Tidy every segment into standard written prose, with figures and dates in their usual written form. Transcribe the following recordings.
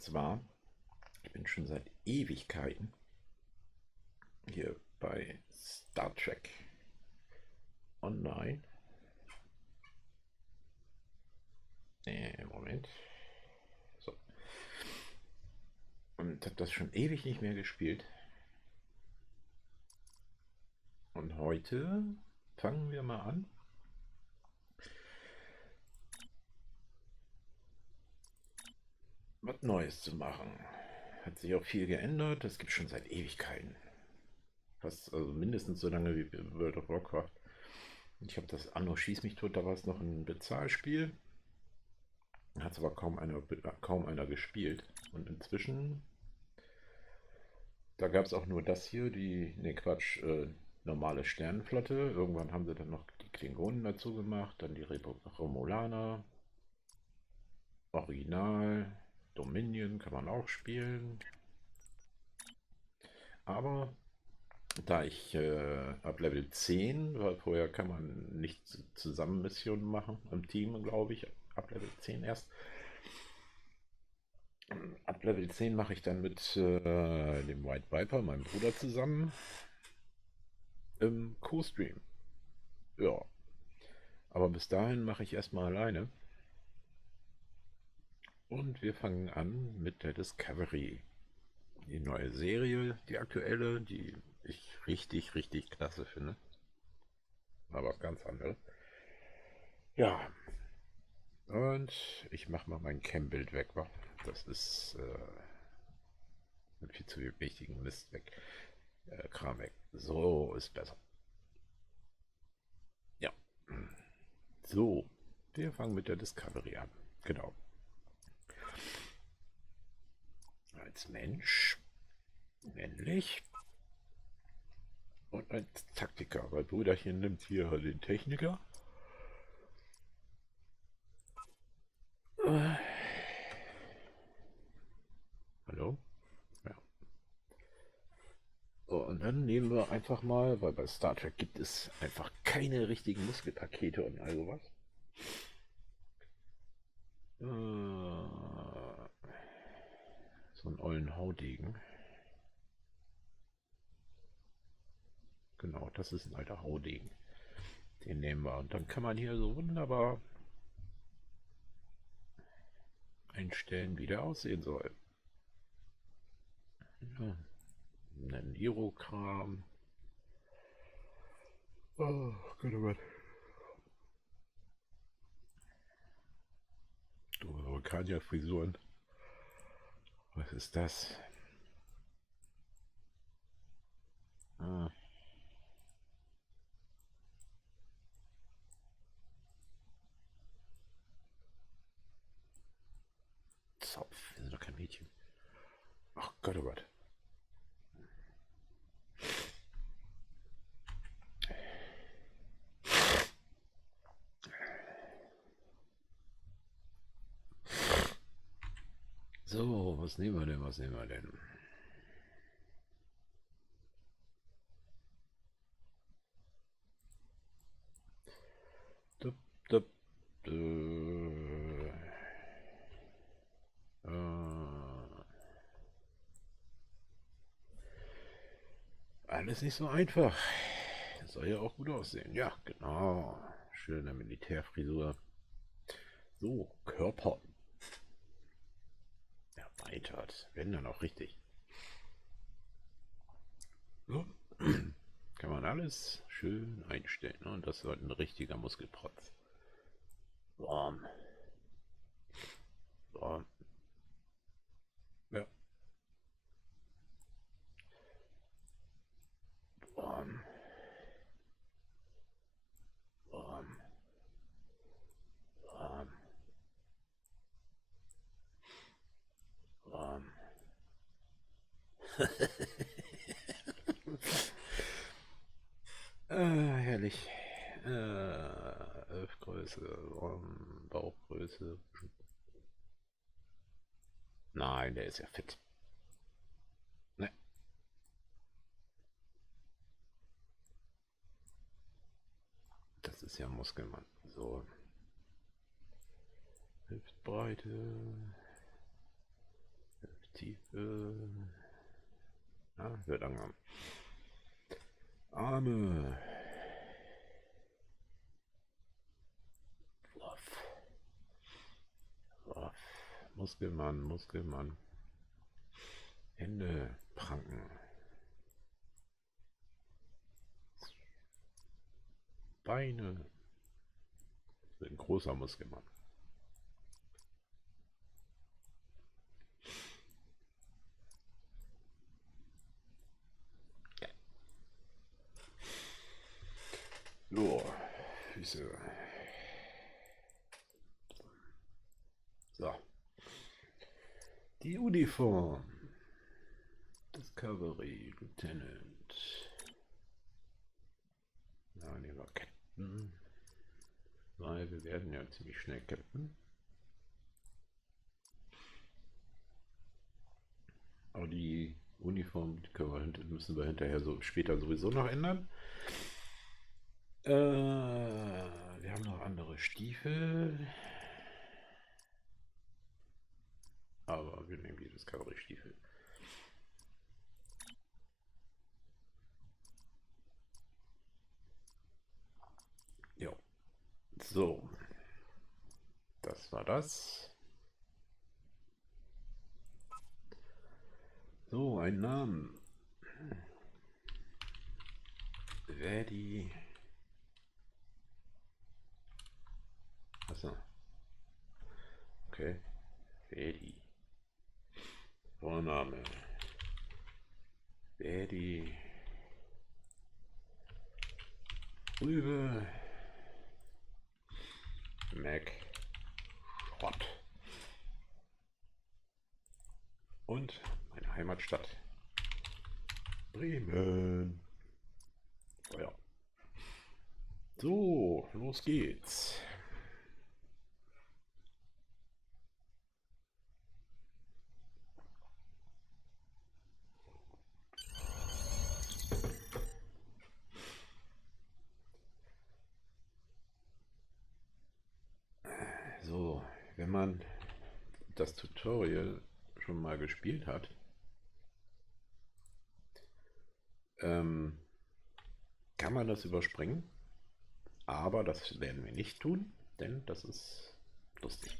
Und zwar, ich bin schon seit Ewigkeiten hier bei StarTrek online. Moment. So. Und habe das schon ewig nicht mehr gespielt. Und heute fangen wir mal an. Was Neues zu machen. Hat sich auch viel geändert. Das gibt schon seit Ewigkeiten. Fast, also mindestens so lange wie World of Warcraft. Ich habe das Anno Schieß mich tot, da war es noch ein Bezahlspiel. Hat es aber kaum einer gespielt. Und inzwischen, da gab es auch nur das hier, normale Sternenflotte. Irgendwann haben sie dann noch die Klingonen dazu gemacht, dann die Romulaner, Original, Dominion kann man auch spielen. Aber da ich ab Level 10, weil vorher kann man nicht zusammen Missionen machen, im Team glaube ich, ab Level 10 erst. Ab Level 10 mache ich dann mit dem White Viper, meinem Bruder, zusammen im Co-Stream. Ja, aber bis dahin mache ich erstmal alleine. Und wir fangen an mit der Discovery. Die neue Serie, die aktuelle, die ich richtig, richtig klasse finde. Mal was ganz anderes. Ja, und ich mache mal mein Cam-Bild weg. Wa? Das ist viel zu wichtigen Mist weg. Kram weg. So ist besser. Ja. So, wir fangen mit der Discovery an. Genau. Als Mensch, männlich und als Taktiker. Weil Brüderchen nimmt hier den Techniker. Hallo? Ja. So, und dann nehmen wir einfach mal, weil bei Star Trek gibt es einfach keine richtigen Muskelpakete und all sowas. So einen ollen Haudegen. Genau, das ist ein alter Haudegen. Den nehmen wir. Und dann kann man hier so wunderbar einstellen, wie der aussehen soll. Ja, ein Niro-Kram. Oh Gott, oh Gott. Du Vulkanier-Frisuren. Was ist das? Ah, Zopf. Wir sind doch kein Mädchen. Ach Gott, oh Gott. So, was nehmen wir denn? Was nehmen wir denn? Dup, dup, alles nicht so einfach. Das soll ja auch gut aussehen. Ja, genau. Schöne Militärfrisur. So, Körper. Erweitert. Wenn dann auch richtig. So. Kann man alles schön einstellen. Ne? Und das wird ein richtiger Muskelprotz. Warm. Warm. Ja. Warm. Warm. Warm. Warm. Herrlich. Hüftgröße, Bauchgröße. Nein, der ist ja fit. Ne, das ist ja Muskelmann. So. Hüftbreite. Tiefe. Ja, wird langsam. Arme. Fluff. Fluff. Muskelmann, Muskelmann. Hände, Pranken. Beine. Ein großer Muskelmann. So, Füße. So. Die Uniform. Discovery Lieutenant. Ja, nehmen wir Captain. Weil wir werden ja ziemlich schnell Captain. Aber die Uniform müssen wir hinterher später sowieso noch ändern. Wir haben noch andere Stiefel. Aber wir nehmen die Discovery-Stiefel. Ja. So. Das war das. So, ein Namen. Ready. Achso. Okay. Ready. Vorname. Ready. Rübe. Mac. Schrott. Und meine Heimatstadt. Bremen. Oh ja. So, los geht's. So, wenn man das Tutorial schon mal gespielt hat, kann man das überspringen, aber das werden wir nicht tun, denn das ist lustig.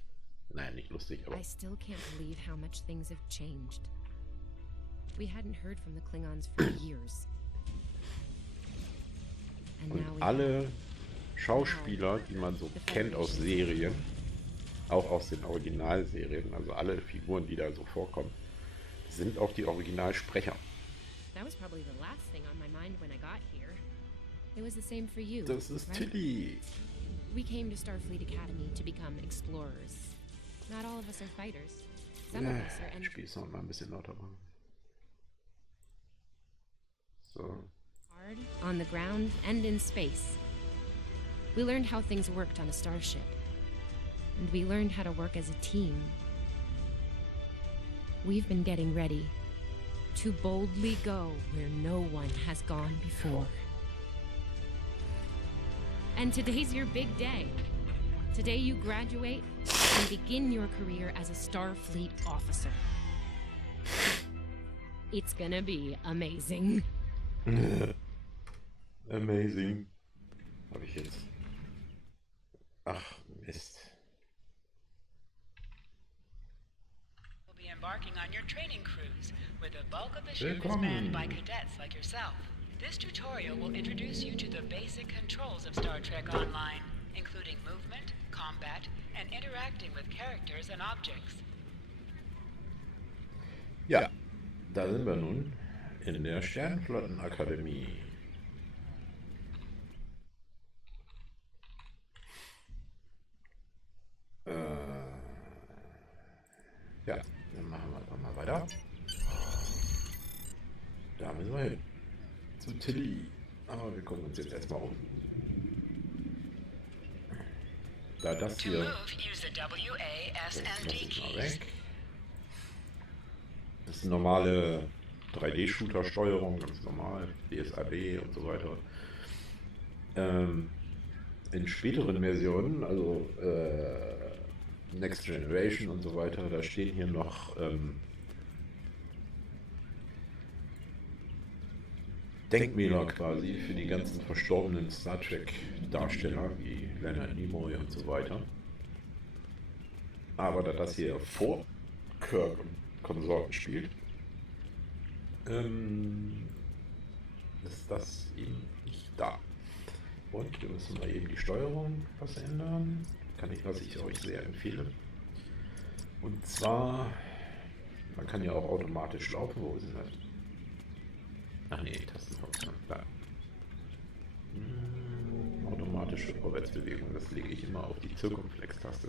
Nein, nicht lustig, aber... I still can't believe how much things have changed. We hadn't heard from the Klingons for years. And now Und we alle Schauspieler, die man so kennt aus Serien, auch aus den Originalserien, also alle Figuren, die da so vorkommen, sind auch die Originalsprecher. That was probably the last thing on my mind when I got here. It was the same for you. Das ist right? Tilly. We came to Starfleet Academy to become explorers. Not all of us are fighters. Some of us are Ich spiele es noch mal ein bisschen lauter machen. So. hard on the ground and in space. We learned how things worked on a starship. And we learned how to work as a team. We've been getting ready to boldly go where no one has gone before. And today's your big day. Today you graduate and begin your career as a Starfleet officer. It's gonna be amazing. Amazing. Habe ich jetzt. Ach, Mist. Will be embarking on your training cruise, where the bulk of the ship is manned by cadets like yourself. This tutorial will introduce you to the basic controls of Star Trek Online, including movement, combat, and interacting with characters and objects. Ja, da sind wir nun in der Sternflottenakademie. Ja, dann machen wir einfach mal weiter. Da müssen wir hin. Zu Tilly. Aber wir gucken uns jetzt erstmal um. Da das To hier... move, use the WASD Das ist mal keys. weg. Das ist eine normale 3D-Shooter-Steuerung, ganz normal, DSAB und so weiter. In späteren Versionen, also Next Generation und so weiter, da stehen hier noch Denkmäler quasi für die ganzen verstorbenen Star Trek Darsteller wie Leonard Nimoy und so weiter. Aber da das hier vor Kirk und Konsorten spielt, ist das eben nicht da. Und wir müssen mal eben die Steuerung was ändern. Was ich euch sehr empfehle. Und zwar, man kann ja auch automatisch laufen. Wo ist denn das? Ach nee, Tastenfunktion. Da. Automatische Vorwärtsbewegung, das lege ich immer auf die Zirkumflex-Taste.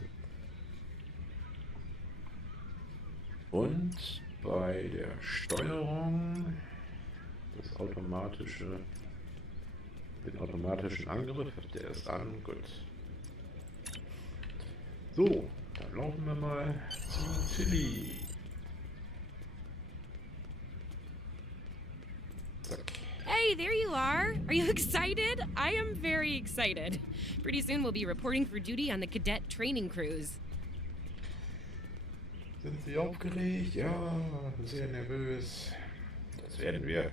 Und bei der Steuerung den automatischen Angriff, der ist an, gut. So, dann laufen wir mal zu Tilly. Zack. Hey, there you are. Are you excited? I am very excited. Pretty soon we'll be reporting for duty on the cadet training cruise. Sind Sie aufgeregt? Ja, sehr nervös. Das werden wir.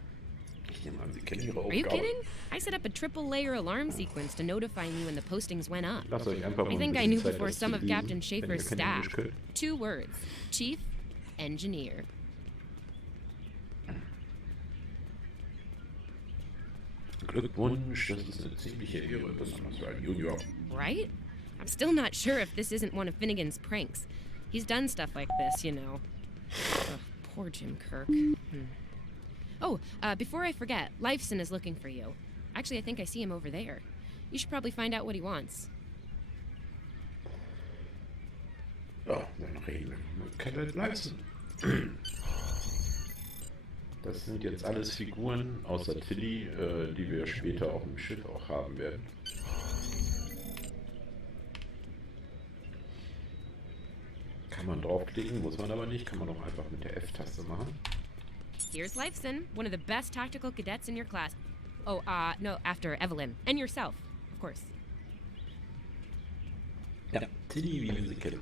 Ich nehme an, Sie kennen Ihre Aufgabe. Are you kidding? I set up a triple-layer alarm sequence to notify me when the postings went up. Lasst euch einfach mal I ein think I bisschen knew Zeit, before das some zu of lesen, Captain wenn ihr Schaefer's kein staff. Englisch könnt. 2 words. Chief Engineer. Glückwunsch, das ist eine ziemliche Ehre, besonders für einen Junior. Right? I'm still not sure if this isn't one of Finnegan's pranks. He's done stuff like this, you know. Ugh, poor Jim Kirk. Oh, before I forget, Lifeson is looking for you. Actually, I think I see him over there. You should probably find out what he wants. Ja, dann reden wir mit Cadet Lifeson. Das sind jetzt alles Figuren außer Tilly, die wir später auf dem Schiff auch haben werden. Kann man draufklicken, muss man aber nicht. Kann man auch einfach mit der F-Taste machen. Here's Lifeson, one of the best tactical cadets in your class. Oh, no, after Evelyn. And yourself, of course. Ja, Tilly, wie wir sie kennen.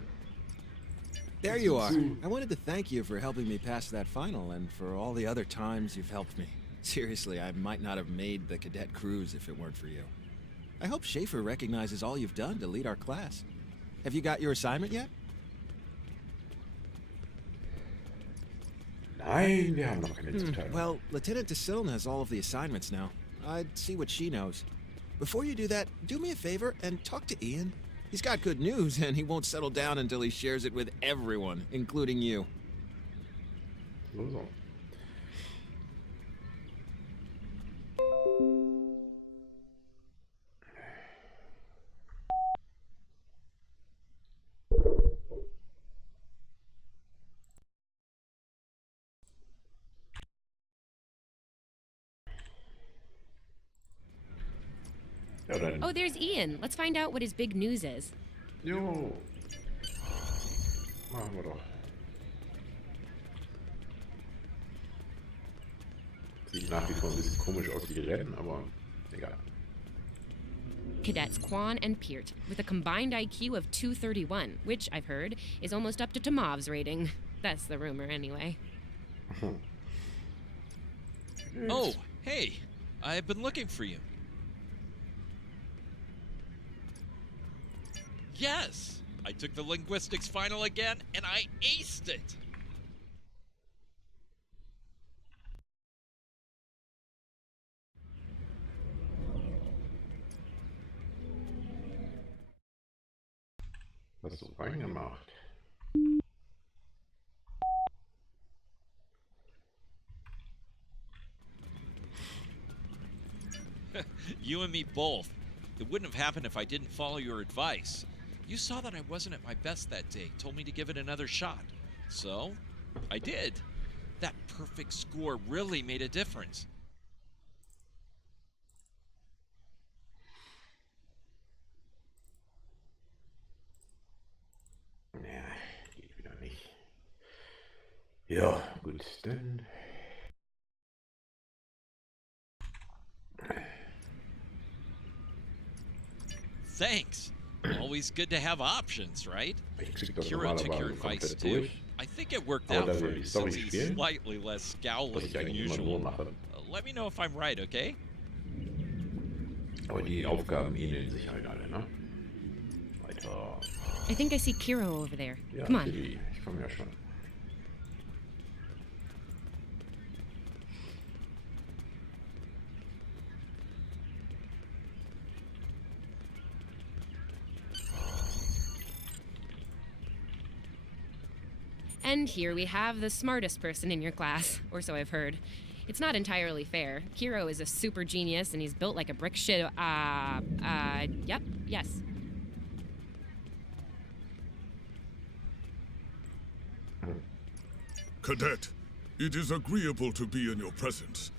There you are. I wanted to thank you for helping me pass that final and for all the other times you've helped me. Seriously, I might not have made the cadet cruise if it weren't for you. I hope Schaefer recognizes all you've done to lead our class. Have you got your assignment yet? Nein, wir haben noch keine Zuteilung. Well, Lieutenant DeSilne has all of the assignments now. I'd see what she knows. Before you do that, do me a favor and talk to Ian. He's got good news, and he won't settle down until he shares it with everyone, including you. So. Ja, dann. Oh, there's Ian. Let's find out what his big news is. Jo. Machen wir doch. Sieht nach wie vor ein bisschen komisch aus, wie die rennen, aber egal. Cadets Kwan and Peart, with a combined IQ of 231, which, I've heard, is almost up to Tomov's rating. That's the rumor, anyway. Oh, hey. I've been looking for you. Yes! I took the linguistics final again, and I aced it! Was hast du reingemacht? You and me both. It wouldn't have happened if I didn't follow your advice. You saw that I wasn't at my best that day, told me to give it another shot. So, I did. That perfect score really made a difference. Ja, geht wieder nicht. Ja, gut, dann. Thanks. Always good to have options, right? Ich krieg das Kira took your normalerweise advice komplett too. durch. I think it worked Aber out da for wir him die Story since he's spielen, slightly less was scowling ich than eigentlich immer nur usual. mache. A Let me know if I'm right, okay? Aber die Aufgaben ähneln sich halt alle, ne? Weiter. I think I see Kiro over there. Ja, Come on. Tilly, ich komme ja schon. And here we have the smartest person in your class, or so I've heard. It's not entirely fair. Kiro is a super genius, and he's built like a brick shit. Yep, yes. Cadet, it is agreeable to be in your presence.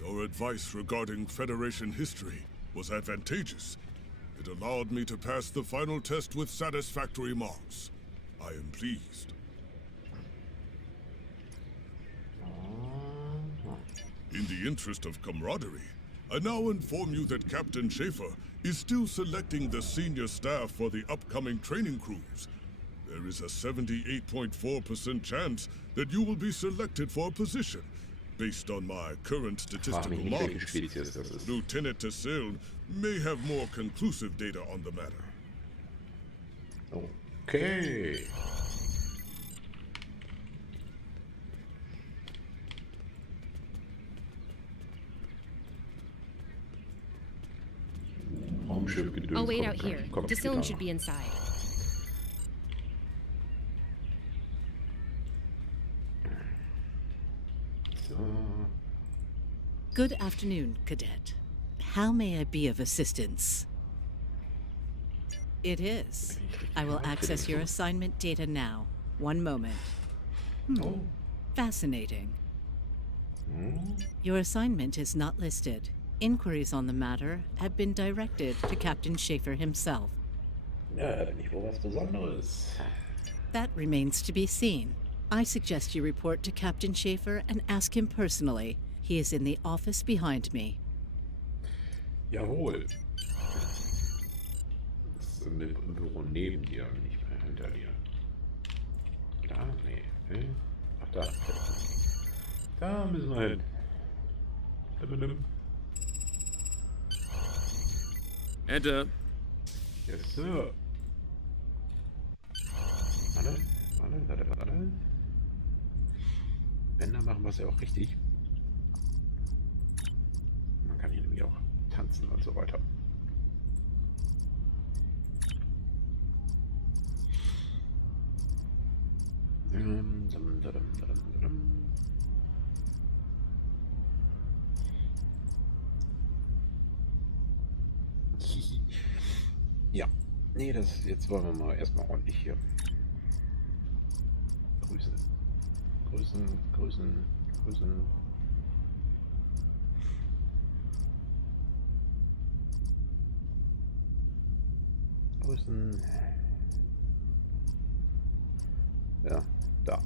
Your advice regarding Federation history was advantageous. It allowed me to pass the final test with satisfactory marks. I am pleased. In the interest of camaraderie, I now inform you that Captain Schaefer is still selecting the senior staff for the upcoming training cruise. There is a 78.4% chance that you will be selected for a position, based on my current statistical welche models. Spezies das ist. Lieutenant Tassil may have more conclusive data on the matter. Okay. Raumschiff gedöns. I'll wait kommt- out here. kommt Daciln später should be inside. noch. So. Good afternoon, Cadet. How may I be of assistance? It is. I will access your assignment data now. One moment. Oh. Fascinating. Your assignment is not listed. Inquiries on the matter have been directed to Captain Schaefer himself. Ja, nicht wohl was Besonderes. That remains to be seen. I suggest you report to Captain Schaefer and ask him personally. He is in the office behind me. Jawohl. Das ist im Büro neben dir, nicht mehr hinter dir. Da? Nee. Ach, da. Da müssen wir hin. Nimm. Enter. Yes, sir. Warte. Wenn, dann machen wir es ja auch richtig. Man kann hier nämlich auch tanzen und so weiter. Ja, nee, jetzt wollen wir mal erstmal ordentlich hier grüßen. Ja, da.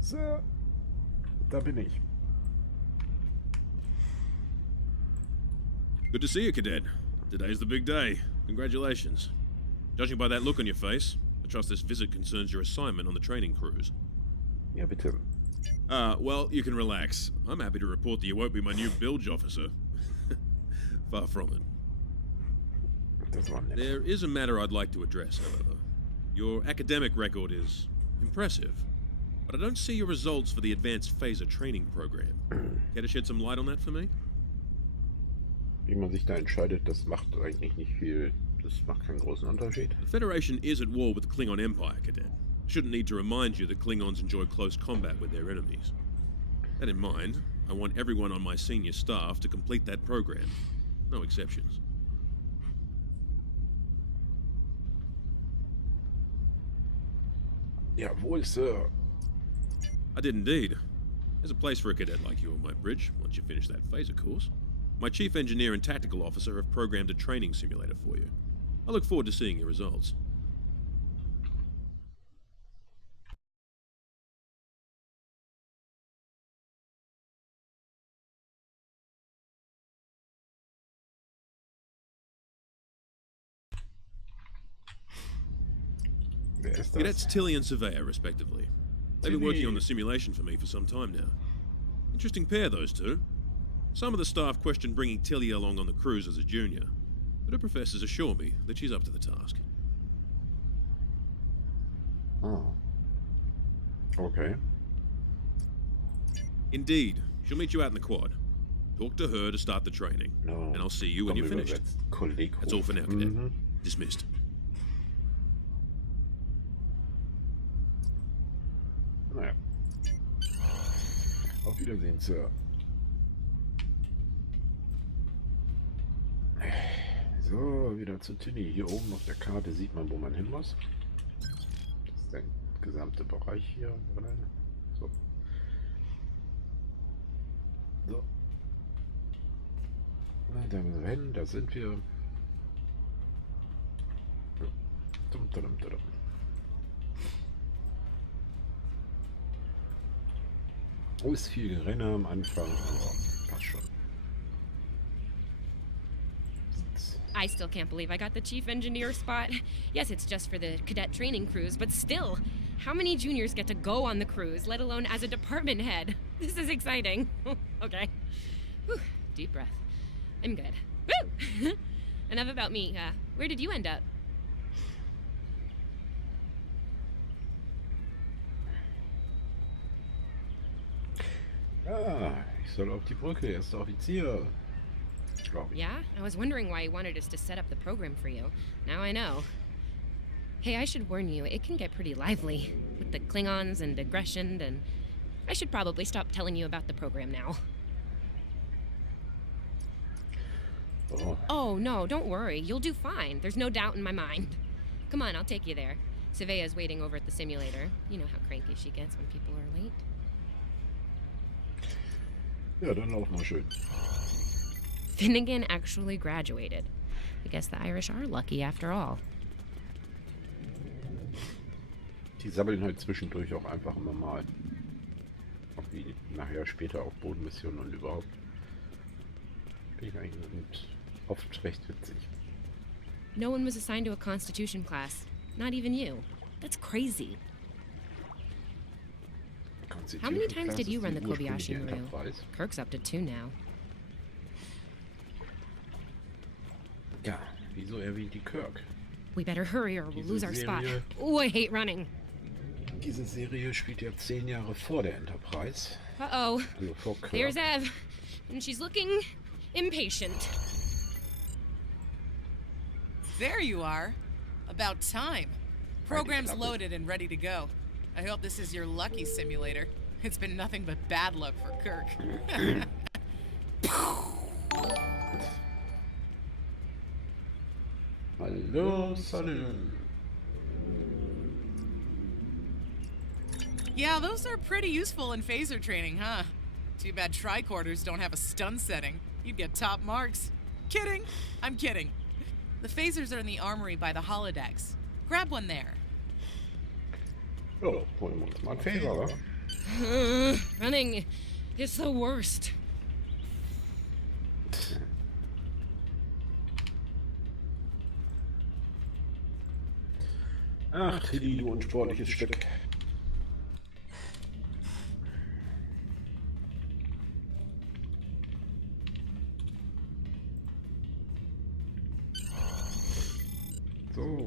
So, da bin ich. Good to see you, Cadet. Today's the big day. Congratulations. Judging by that look on your face, I trust this visit concerns your assignment on the training cruise. Ja, bitte. Well, you can relax. I'm happy to report that you won't be my new bilge officer. Far from it. Das war nett. There is a matter I'd like to address, however. Your academic record is impressive, but I don't see your results for the advanced phaser training program. Care to shed some light on that for me? Wie man sich da entscheidet, das macht eigentlich nicht viel. Das macht keinen großen Unterschied. The Federation is at war with the Klingon Empire, Cadet. I shouldn't need to remind you that Klingons enjoy close combat with their enemies. That in mind, I want everyone on my senior staff to complete that program. No exceptions. Jawohl, Sir. I did indeed. There's a place for a cadet like you on my bridge once you finish that phaser course. My chief engineer and tactical officer have programmed a training simulator for you. I look forward to seeing your results. Wer ist das? Cadets Tilly and Surveyor, respectively. They've been working on the simulation for me for some time now. Interesting pair, those two. Some of the staff question bringing Tilly along on the cruise as a junior, but her professors assure me that she's up to the task. Oh. Okay. Indeed, she'll meet you out in the quad. Talk to her to start the training, No. and I'll see you when Komm, you're finished. übersetzt. Kolleg. That's all for now, Cadet. Dismissed. Naja. Auf Wiedersehen, Sir. So, wieder zu Tilly. Hier oben auf der Karte sieht man, wo man hin muss. Das ist der gesamte Bereich hier. So. So. Na, da müssen wir hin, da sind wir. Dum, dum, dum. Oh, ist viel Gerenne am Anfang, aber passt schon. I still can't believe I got the chief engineer spot. Yes, it's just for the cadet training cruise, but still, how many juniors get to go on the cruise, let alone as a department head? This is exciting. Okay. Whew. Deep breath. I'm good. Woo! Enough about me. Where did you end up? Ah, ich soll auf die Brücke, erster Offizier. Glaube ich. Yeah? I was wondering why you wanted us to set up the program for you. Now I know. Hey, I should warn you, it can get pretty lively. With the Klingons and aggression, and I should probably stop telling you about the program now. Oh, Oh, no, don't worry. You'll do fine. There's no doubt in my mind. Come on, I'll take you there. Savea's waiting over at the simulator. You know how cranky she gets when people are late. ja, dann lauf mal schön. Finnegan actually graduated. I guess the Irish are lucky after all. Die sabbeln halt zwischendurch auch einfach immer mal. Auch wie nachher später auf Bodenmissionen und überhaupt. Bin ich eigentlich oft recht witzig. No one was assigned to a Constitution class. Not even you. That's crazy. How many times did you run the Kobayashi Maru? Kirk's up to 2 now. Ja, wieso erwähnt die Kirk? We better hurry or we'll Diese lose our spot. Serie- Oh, I hate running. Diese Serie spielt ja 10 Jahre vor der Enterprise. Uh-oh. Also vor Kirk. There's Ev. And she's looking impatient. There you are. About time. Program's Klappe. loaded and ready to go. I hope this is your lucky simulator. It's been nothing but bad luck for Kirk. Hallo, Saloon. Yeah, those are pretty useful in phaser training, huh? Too bad tricorders don't have a stun setting. You'd get top marks. Kidding. I'm kidding. The phasers are in the armory by the holodecks. Grab one there. Ja, holen wir uns mal einen Phaser, wa? Running is the worst. Ach, Tilly, du unsportliches Stück. So.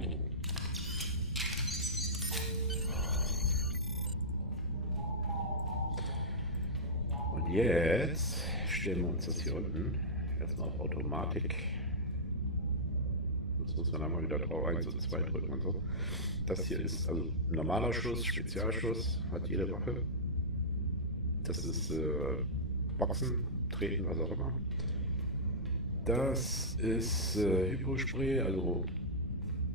Und jetzt stellen wir uns das hier unten erstmal auf Automatik. Jetzt muss man einmal wieder drauf 1 und 2 drücken und so. Das hier ist also normaler Schuss, Spezialschuss, hat jede Waffe. Das ist Boxen, Treten, was auch immer. Das ist Hypospray, also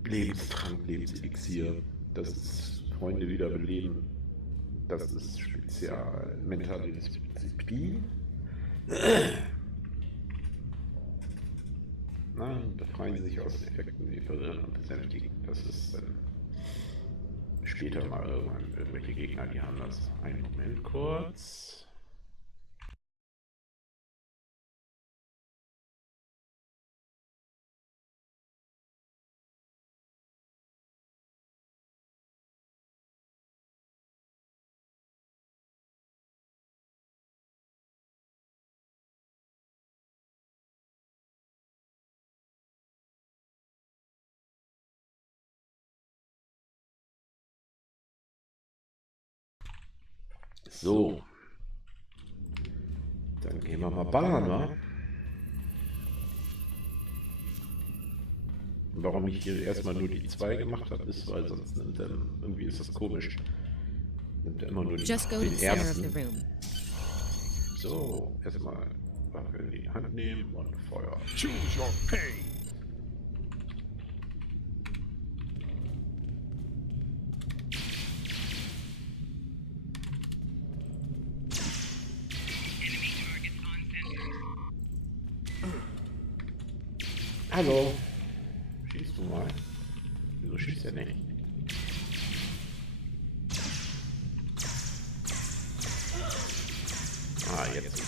Lebenstrank, Lebenselixier. Das ist Freunde wiederbeleben. Das ist Spezial, mentale Disziplin. Nein, befreien sich aus Effekten wie Verwirren und Besänftigen. Das ist später mal irgendwelche Gegner, die haben das. Einen Moment kurz. So. Dann gehen wir mal ballern, wa? Warum ich hier erstmal nur die 2 gemacht habe, ist, weil sonst nimmt er, irgendwie ist das komisch. Nimmt er immer nur Just go to den the center of ersten. the room. So, erstmal Waffe in die Hand nehmen und Feuer. Choose your pain. Hallo. Schießt du mal? Wieso schießt er nicht? Ah, jetzt.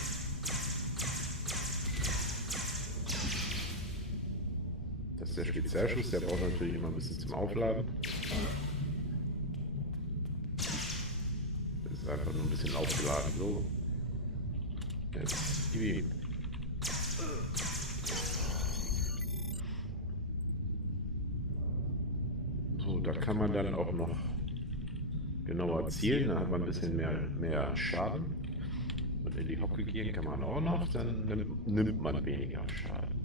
Das ist der Spezialschuss, der braucht natürlich immer ein bisschen zum Aufladen. Das ist einfach nur ein bisschen aufgeladen, so. Jetzt gib ihm. So, da kann man dann auch noch genauer zielen, da hat man ein bisschen mehr Schaden. Und in die Hocke gehen kann man auch noch, dann nimmt man weniger Schaden.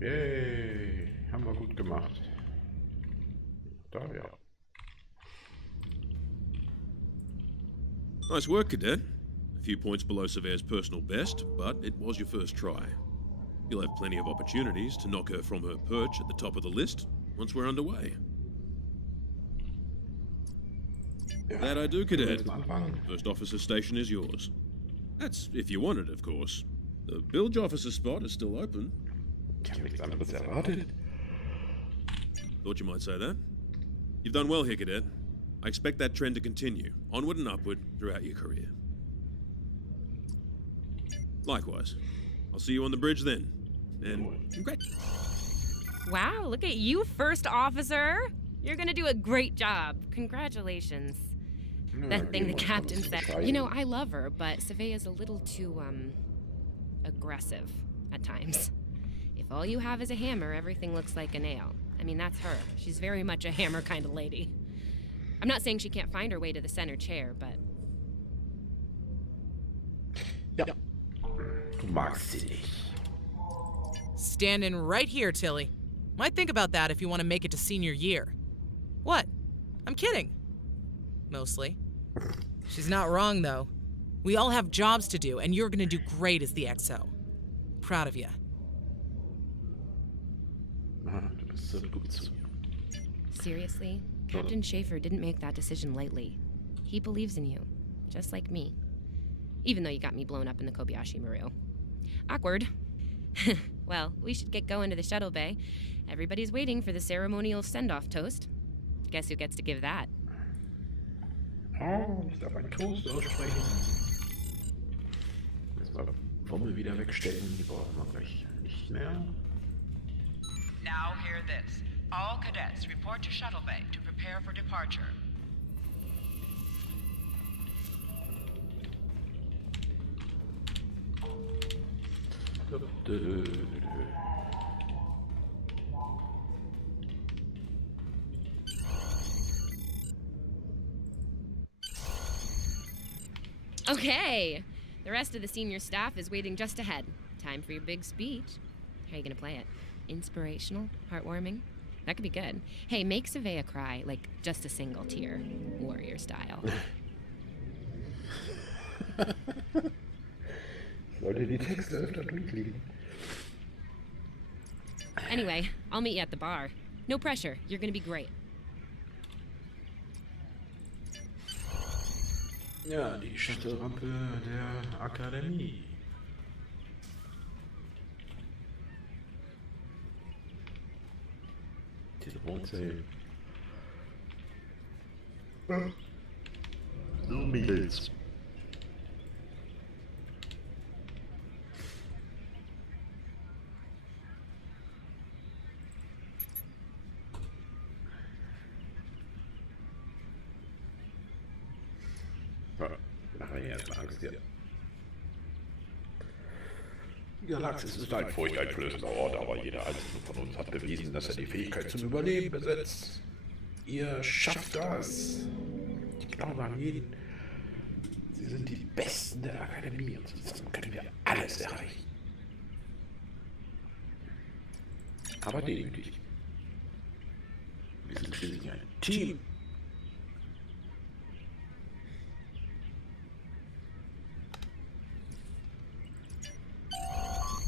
Yay, haben wir gut gemacht. Da ja. Nice work, Cadet. A few points below Severe's personal best, but it was your first try. You'll have plenty of opportunities to knock her from her perch at the top of the list once we're underway. That I do, Cadet. First officer station is yours. That's if you want it, of course. The bilge officer spot is still open. Ich habe nichts anderes erwartet. Thought you might say that. You've done well here, Cadet. I expect that trend to continue, onward and upward, throughout your career. Likewise. I'll see you on the bridge then. And congrats. Wow, look at you, first officer. You're gonna do a great job. Congratulations. That thing the captain said. You know, I love her, but Savea's a little too, aggressive at times. If all you have is a hammer, everything looks like a nail. I mean, that's her. She's very much a hammer kind of lady. I'm not saying she can't find her way to the center chair, but... Ja. Du magst sie nicht. Standing right here, Tilly. Might think about that if you want to make it to senior year. What? I'm kidding. Mostly. She's not wrong, though. We all have jobs to do, and you're gonna do great as the XO. Proud of you. Ah, du bist so gut zu mir. Seriously, Captain Schaefer didn't make that decision lightly. He believes in you, just like me. Even though you got me blown up in the Kobayashi Maru. Awkward. Well, we should get going to the shuttle bay. Everybody's waiting for the ceremonial send-off toast. Guess who gets to give that? Oh, ich darf einen Toast aussprechen. Erstmal Wummel wieder wegstecken, die brauchen wir gleich nicht mehr. Now hear this. All cadets report to shuttle bay to prepare for departure. Okay. The rest of the senior staff is waiting just ahead. Time for your big speech. How are you gonna play it? Inspirational? Heartwarming? That could be good. Hey, make Savea cry, like just a single tear, warrior style. Leute, die Texte öfter durchlesen. Anyway, I'll meet you at the bar. No pressure. You're gonna be great. Ja, die Shuttle-Rampe der Akademie. Telefonzellen. So, Mädels. Nachher erstmal Angst hier. Die Galaxis ist ein furchteinflößender Ort, aber jeder einzelne von uns hat bewiesen, dass er die Fähigkeit zum Überleben besitzt. Ihr schafft das. Ich glaube an jeden. Sie sind die Besten der Akademie und zusammen können wir alles erreichen. Aber demütig. Wir sind schließlich ein Team.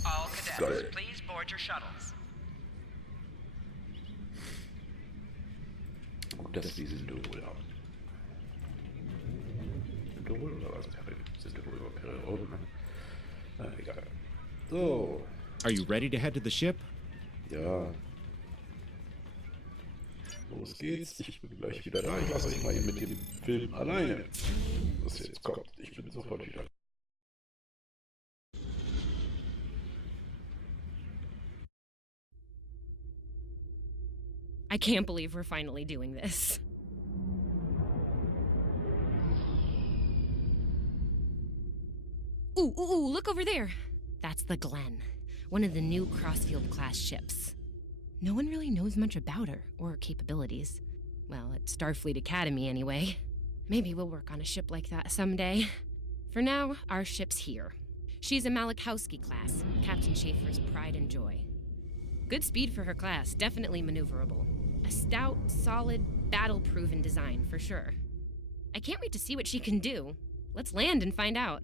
All cadets, Geil. please board your shuttles. Gut, dass die Syndole haben. Syndole oder was? Syndole oder Periode? Egal. So. Are you ready to head to the ship? Ja. Los geht's. Ich bin gleich wieder da. Ich lasse euch mal eben mit dem Film alleine. Was jetzt kommt. Ich bin sofort wieder. I can't believe we're finally doing this. Ooh, look over there. That's the Glen, one of the new Crossfield-class ships. No one really knows much about her or her capabilities. Well, at Starfleet Academy, anyway. Maybe we'll work on a ship like that someday. For now, our ship's here. She's a Malachowski class, Captain Schaefer's pride and joy. Good speed for her class, definitely maneuverable. A stout, solid, battle-proven design, for sure. I can't wait to see what she can do. Let's land and find out.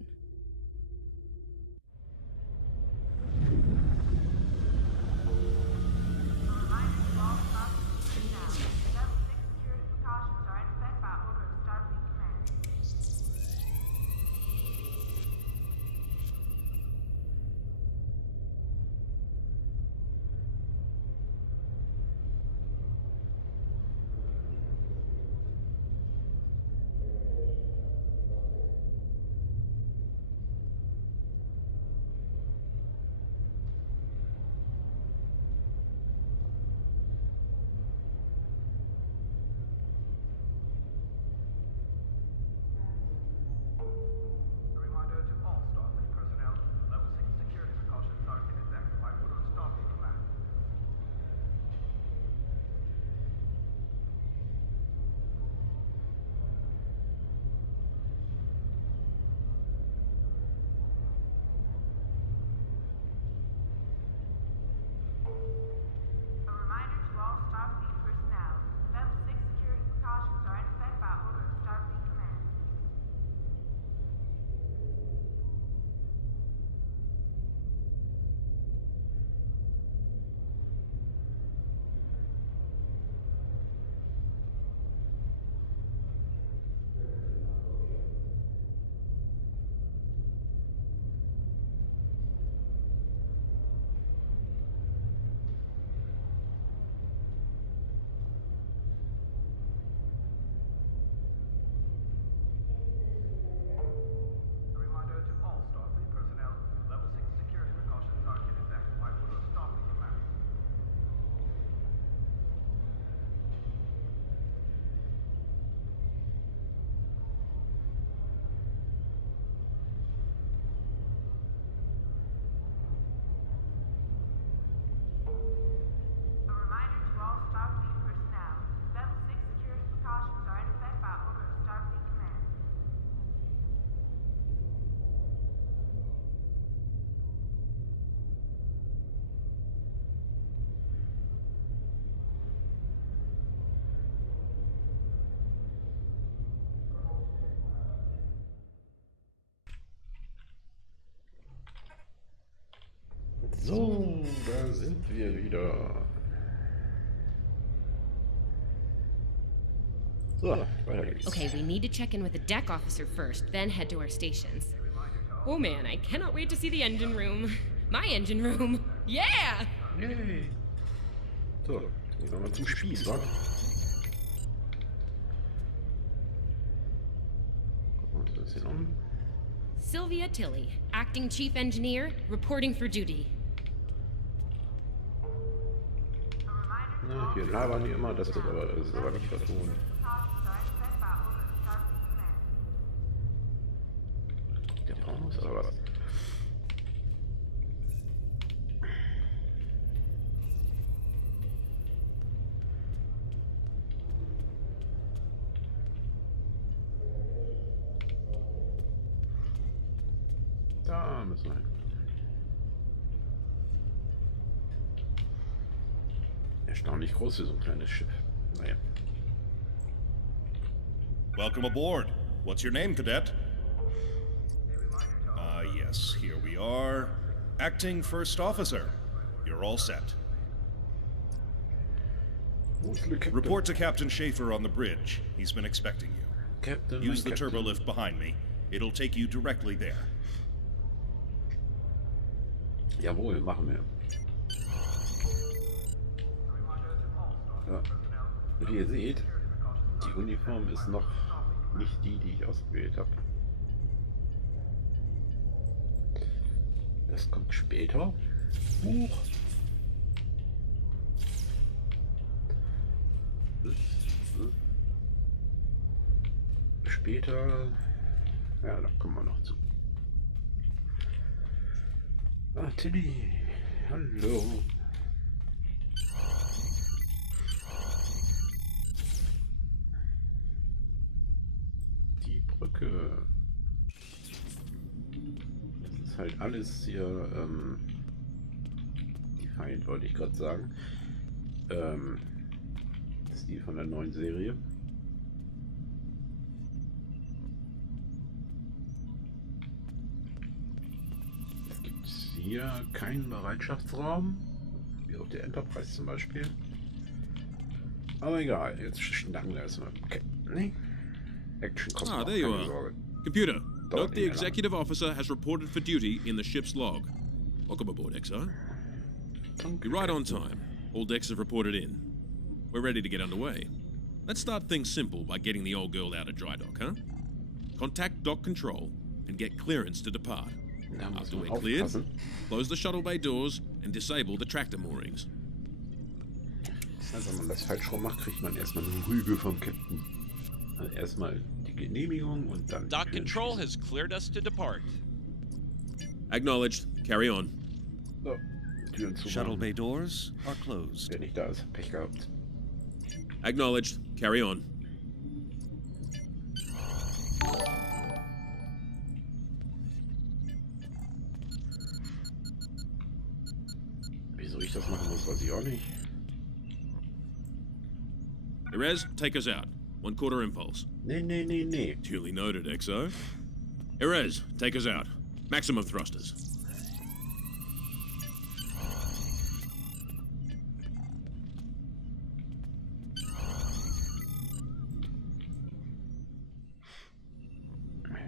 So, da sind wir wieder. So, weiter geht's. Okay, we need to check in with the deck officer first, then head to our stations. Oh man, I cannot wait to see the engine room. My engine room. Yeah! Yay. So, gehen wir mal zum Spieß, wa? Gucken wir uns das hier um. Sylvia Tilley, acting chief engineer, reporting for duty. Na, hier labern die immer, das ist aber nicht vertun. Der Pornos oder was? sein. Erstaunlich groß für so ein kleines Schiff. Naja. Welcome aboard. What's your name, Cadet? Yes, here we are. Acting First Officer. You're all set. Report to Captain Schaefer on the bridge. He's been expecting you. Captain, Use the turbolift behind me. It'll take you directly there. Jawohl, machen wir. Ja. Wie ihr seht, die Uniform ist noch nicht die ich ausgewählt habe. Das kommt später. Huch. Später. Ja, da kommen wir noch zu. Ah, Tilly. Hallo. Die Brücke. Das ist halt alles hier, die Feind, wollte ich gerade sagen. Das ist die von der neuen Serie. Es gibt hier keinen Bereitschaftsraum, wie auf der Enterprise zum Beispiel. Aber egal, jetzt schnacken wir erstmal. Okay. Nee. Action kommt noch, there you keine are. Sorge. Computer, Dauert note the nicht mehr lang. executive officer has reported for duty in the ship's log. Welcome aboard, XO. You're right on time. All decks have reported in. We're ready to get underway. Let's start things simple by getting the old girl out of dry dock, huh? Contact dock control and get clearance to depart. Da muss After man we're cleared, aufpassen. close the shuttle bay doors and disable the tractor moorings. Also, wenn man das falsch rum macht, kriegt man erstmal eine Rüge vom Captain. Also erstmal die Genehmigung und dann. Dock control has cleared us to depart. Acknowledged. Carry on. So, Türen zu. Shuttle bay doors are closed. Wer nicht da ist, Pech gehabt. Acknowledged. Carry on. Wieso ich das machen muss, weiß ich auch nicht. Erez, take us out. 1/4 impulse. Nee. Duly noted, XO. Erez, take us out. Maximum thrusters.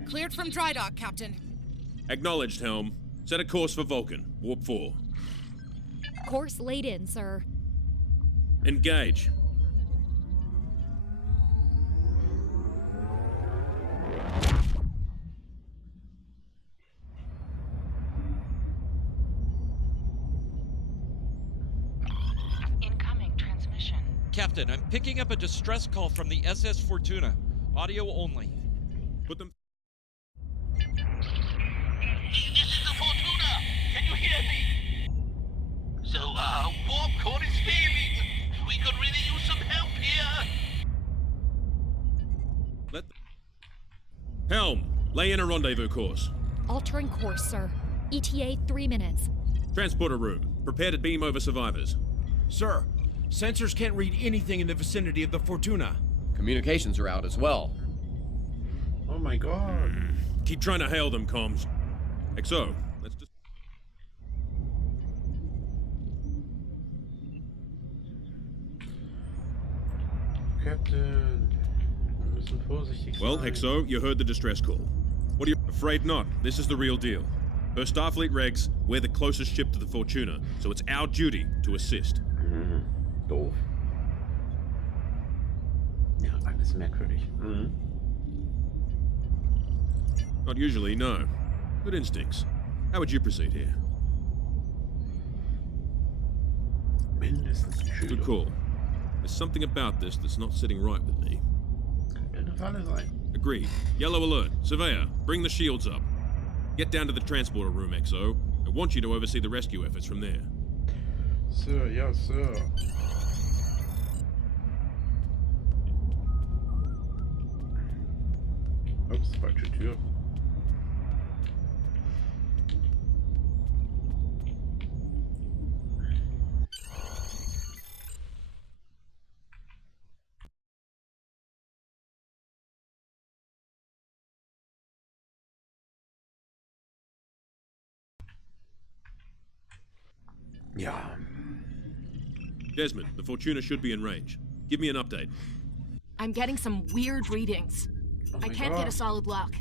Cleared from dry dock, Captain. Acknowledged, Helm. Set a course for Vulcan. Warp 4. Course laid in, sir. Engage. Incoming transmission. Captain, I'm picking up a distress call from the SS Fortuna. Audio only. Put them. This is the Fortuna! Can you hear me? So, warp core is failing. We could really use some help here. Let. Helm, lay in a rendezvous course. Altering course, sir. ETA 3 minutes. Transporter room. Prepare to beam over survivors. Sir, sensors can't read anything in the vicinity of the Fortuna. Communications are out as well. Oh my god. Keep trying to hail them, comms. XO, let's just. Captain. Wir müssen vorsichtig sein. Well, XO, you heard the distress call. What are you afraid not? This is the real deal. Per Starfleet regs, we're the closest ship to the Fortuna, so it's our duty to assist. Doof. Ja, alles merkwürdig. Not usually, no. Good instincts. How would you proceed here? Mindestens ein Schüler. Good call. There's something about this that's not sitting right with me. Könnte eine Falle sein. Agreed. Yellow alert. Surveyor, bring the shields up. Get down to the transporter room, XO. I want you to oversee the rescue efforts from there. Sir, ja, Sir. Ups, falsche Tür. Ja. Desmond, the Fortuna should be in range. Give me an update. I'm getting some weird readings. I can't get a solid lock.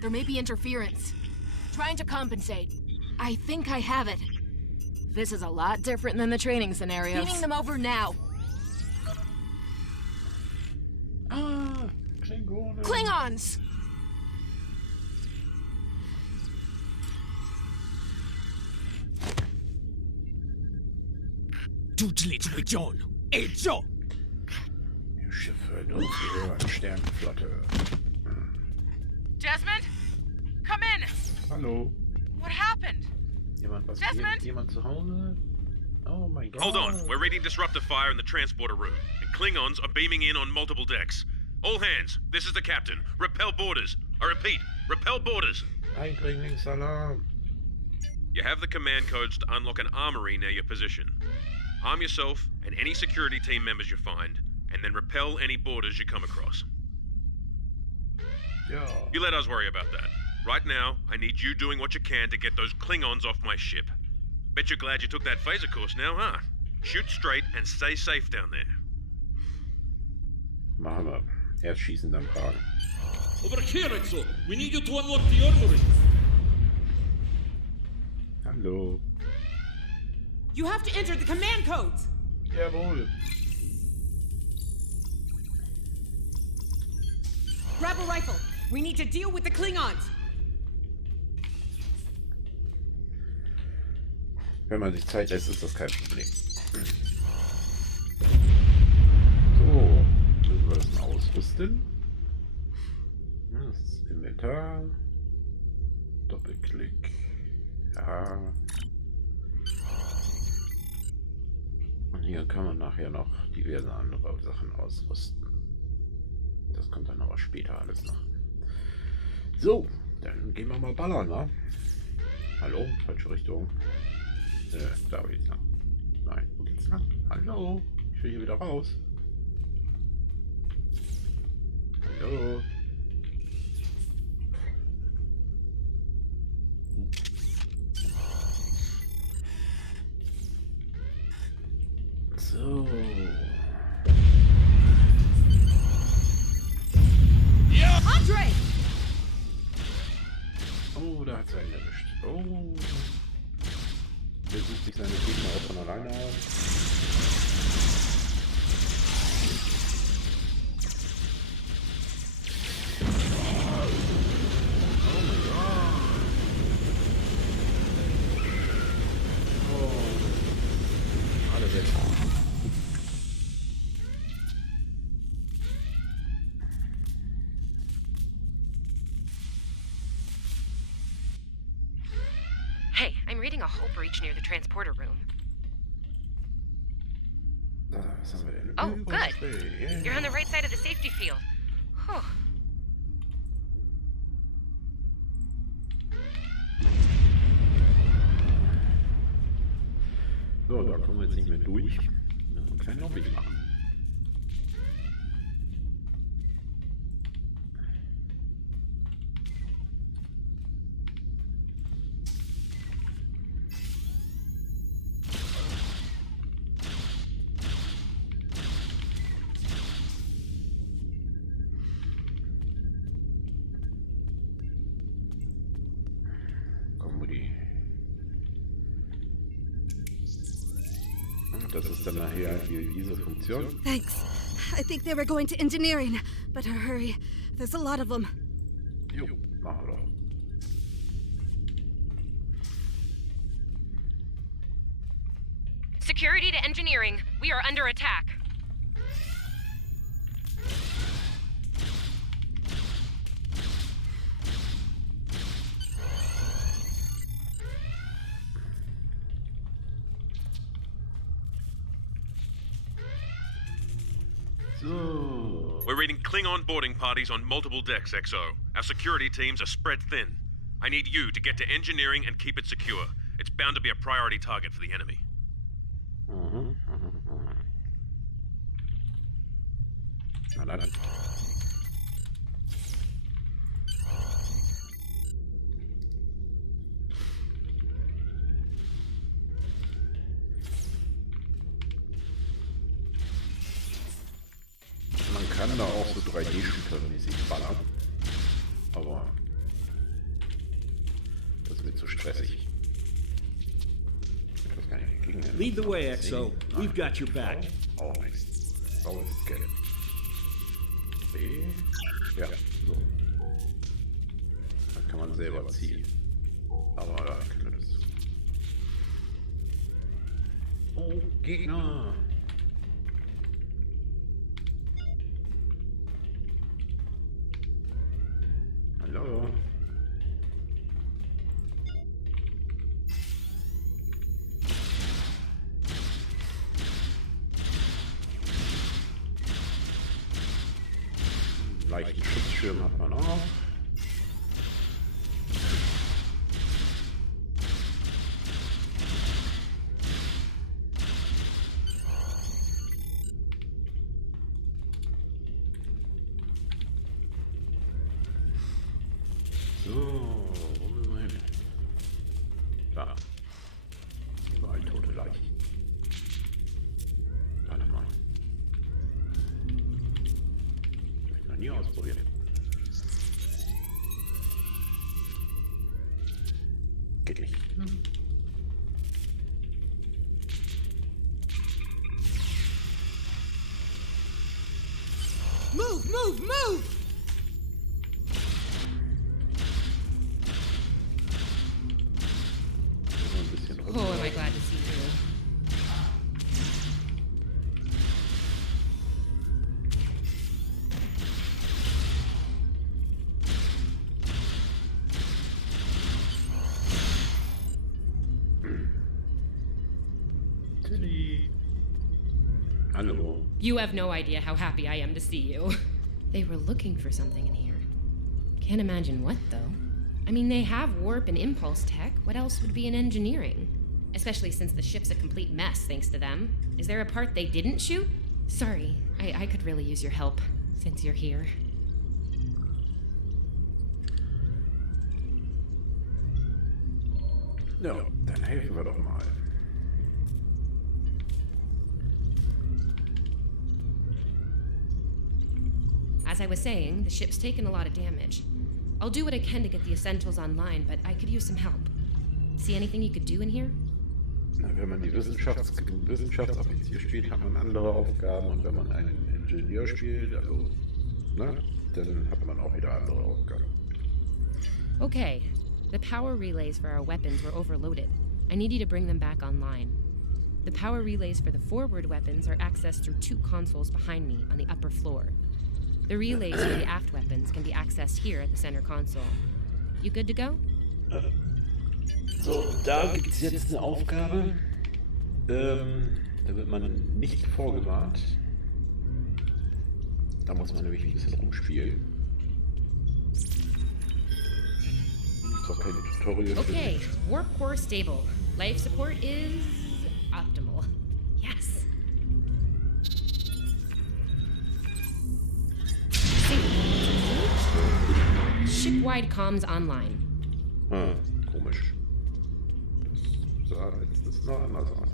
There may be interference. Trying to compensate. I think I have it. This is a lot different than the training scenarios. Beaming them over now. Ah, Klingonen. Klingons! Schiffe, die gehören Sternenflotte. Desmond? Come in! Hallo. What happened? Desmond? Jemand zu Hause? Oh my god. Hold on, we're reading disruptor fire in the transporter room, and Klingons are beaming in on multiple decks. All hands, this is the captain. Repel boarders. I repeat, repel boarders. Eindringlingsalarm. You have the command codes to unlock an armory near your position. Arm yourself and any security team members you find, and then repel any boarders you come across. Ja. You let us worry about that. Right now, I need you doing what you can to get those Klingons off my ship. Bet you're glad you took that phaser course now, huh? Shoot straight and stay safe down there. Machen wir. Erst schießen, dann fragen. Over here, Exo. We need you to unlock the armory. Hallo. You have to enter the command codes. Jawohl. Grab a rifle. We need to deal with the Klingons. Wenn man sich Zeit lässt, ist das kein Problem. So, müssen wir das mal ausrüsten. Das Inventar. Doppelklick. Ja. Und hier kann man nachher noch diverse andere Sachen ausrüsten. Das kommt dann aber später alles noch. So, dann gehen wir mal ballern, ne? Hallo, falsche Richtung. Da geht's lang. Nein, wo geht's lang? Hallo, ich will hier wieder raus. Hallo. So. Ja! Andre! Oh, da hat es einen erwischt. Oh. Der sucht sich seine Gegner auch von alleine aus. Oh mein Gott. Oh. Alle weg. Hey, I'm reading a hull breach near the transporter room. Oh, good. You're on the right side of the safety field. Whew. So, da kommen wir jetzt nicht mehr durch. Einen kleinen Lobby machen. Das ist dann nachher diese Funktion. Thanks. I think they were going to engineering, but hurry. There's a lot of them. Jo, machen wir doch. Security to engineering. We are under attack. So. We're reading Klingon boarding parties on multiple decks, XO. Our security teams are spread thin. I need you to get to engineering and keep it secure. It's bound to be a priority target for the enemy. Na dann. 3D-Shooter-mäßig ballern. Aber das wird zu stressig. Ich weiß gar nicht, gegen Lead the way, XO. We've got your back. Auch nichts. Blaues Gelb. B. Ja, so. Da kann man selber ziehen. Aber da können wir das. Oh, Gegner! Hallo? Leichten Schutzschirm hat man auch. So, wo müssen wir hin? Da. Überall tote Leichen. Warte mal. Hab ich noch nie ausprobiert. Geht nicht. Move, move, move! Oh, am I glad to see you. Hello. You have no idea how happy I am to see you. They were looking for something in here. Can't imagine what, though. I mean, they have warp and impulse tech. What else would be in engineering? Especially since the ship's a complete mess, thanks to them. Is there a part they didn't shoot? Sorry, I could really use your help, since you're here. Ja, dann helfen wir doch mal. As I was saying, the ship's taken a lot of damage. I'll do what I can to get the essentials online, but I could use some help. See anything you could do in here? Na, wenn man die Wissenschaftsoffizier spielt, hat man andere Aufgaben, und wenn man einen Ingenieur spielt, also, ne, dann hat man auch wieder andere Aufgaben. Okay, the power relays for our weapons were overloaded. I need you to bring them back online. The power relays for the forward weapons are accessed through 2 consoles behind me on the upper floor. The relays for the aft weapons can be accessed here at the center console. You good to go? So, da gibt es jetzt eine Aufgabe. Da wird man nicht vorgewarnt. Da muss man nämlich ein bisschen rumspielen. Ist auch kein Tutorial. Okay, warp core stable. Life support is optimal. Yes. Shipwide comms online. Komisch. Das sah letztes noch anders aus.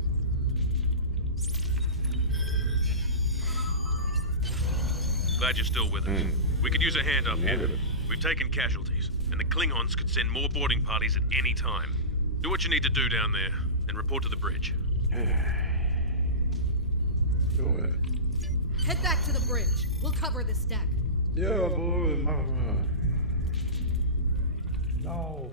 Glad you're still with us. We could use a hand up here. We've taken casualties, and the Klingons could send more boarding parties at any time. Do what you need to do down there, and report to the bridge. Head back to the bridge. We'll cover this deck. Jawohl, machen wir. No.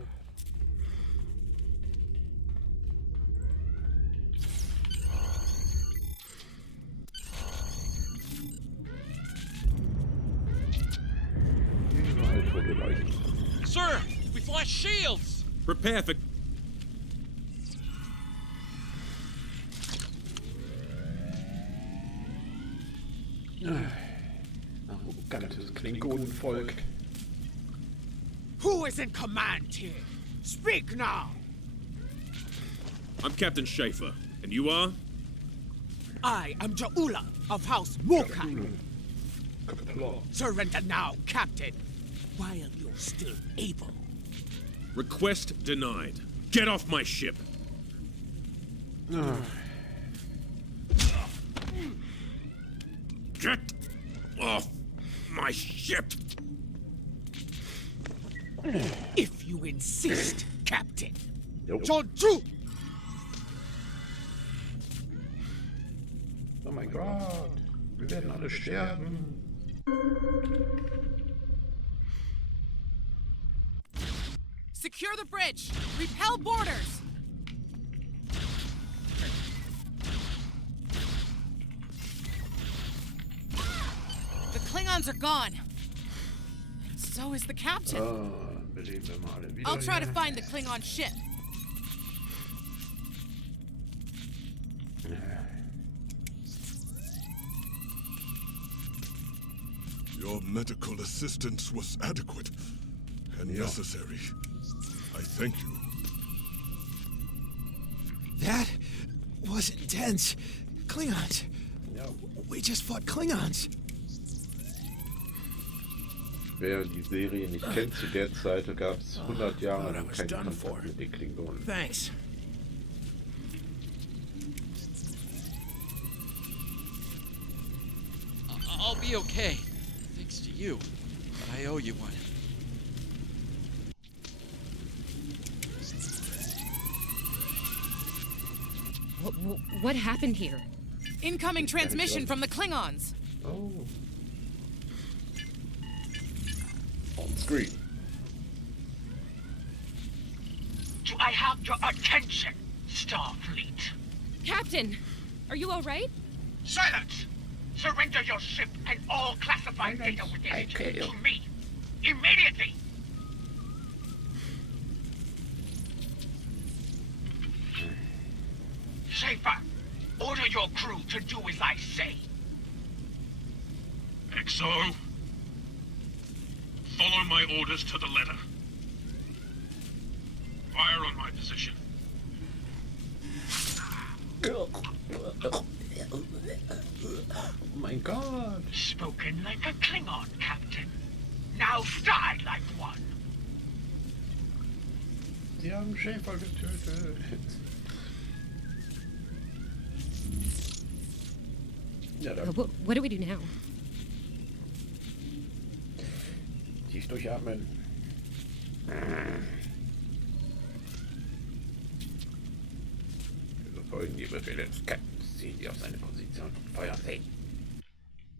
Sir, we've lost shields! Prepare for... Arrogantes Klingonenvolk. Who is in command here? Speak now! I'm Captain Schaefer, and you are? I am Ja'ula of House Mokai. Surrender now, Captain, while you're still able. Request denied. Get off my ship! Get off my ship! If you insist, Captain. Nope. Schon true! Oh mein Gott, wir werden alle sterben. Secure the bridge! Repel boarders! The Klingons are gone. And so is the captain. Beleben wir mal alle wieder I'll try to hier. find the Klingon ship. Your medical assistance was adequate and necessary. I thank you. That was intense. Klingons. We just fought Klingons. Wer die Serie nicht kennt, zu der Zeit gab es 100 Jahre lang keinen Kontakt mit den Klingonen. Thanks. I'll be okay. Thanks to you. But I owe you one. What happened here? Incoming transmission from the Klingons. Oh. On screen. Do I have your attention, Starfleet? Captain, are you all right? Silence! Surrender your ship and all classified data within it to me. Immediately! Schaefer, order your crew to do as I say. XO, follow my orders to the letter. Fire on my position. Oh my God. Spoken like a Klingon, Captain. Now die like one. Sie haben Schäfer getötet. Ja, dann. What do we do now? Tief durchatmen. Wir befolgen die Befehle des Captains. Ziehen Sie auf seine Position und feuern Sie.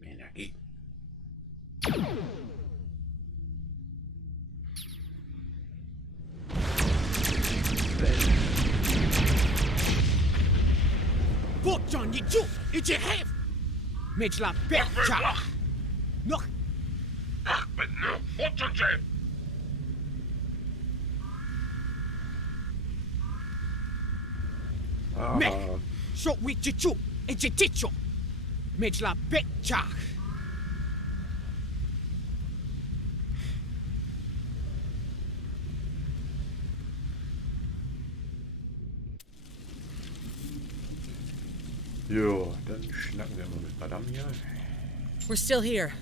Mehr Energie. Botjan, je joe, je hef! Met la percha! Nog! Ach, ben nu, Botjan! Mech! Zo wit je joe, je ticho! Met la percha! Jo, dann schnacken wir mal mit Madame hier. We're still here.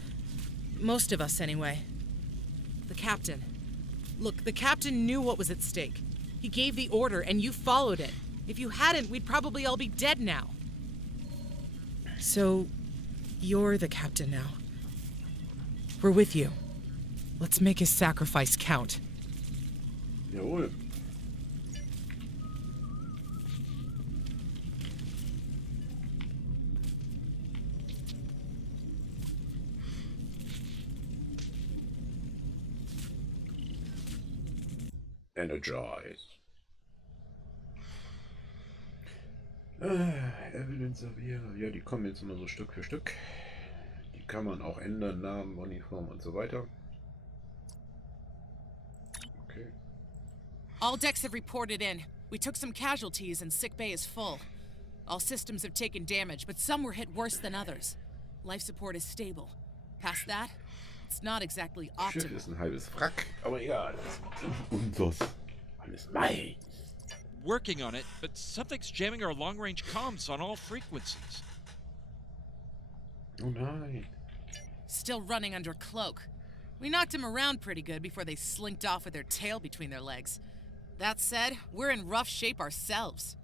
Most of us, anyway. The captain. Look, the captain knew what was at stake. He gave the order, and you followed it. If you hadn't, we'd probably all be dead now. So, you're the captain now. We're with you. Let's make his sacrifice count. Jawohl. Energize. Evidence of here. Ja, die kommen jetzt immer so Stück für Stück. Die kann man auch ändern, Namen, Uniform und so weiter. Okay. All decks have reported in. We took some casualties and sick bay is full. All systems have taken damage, but some were hit worse than others. Life support is stable. Past that, it's not exactly Das Schiff optimal. ist ein halbes Wrack, aber egal. Unseres. Alles meins. Working on it, but something's jamming our long-range comms on all frequencies. Oh nein. Still running under cloak. We knocked him around pretty good before they slinked off with their tail between their legs. That said, we're in rough shape ourselves.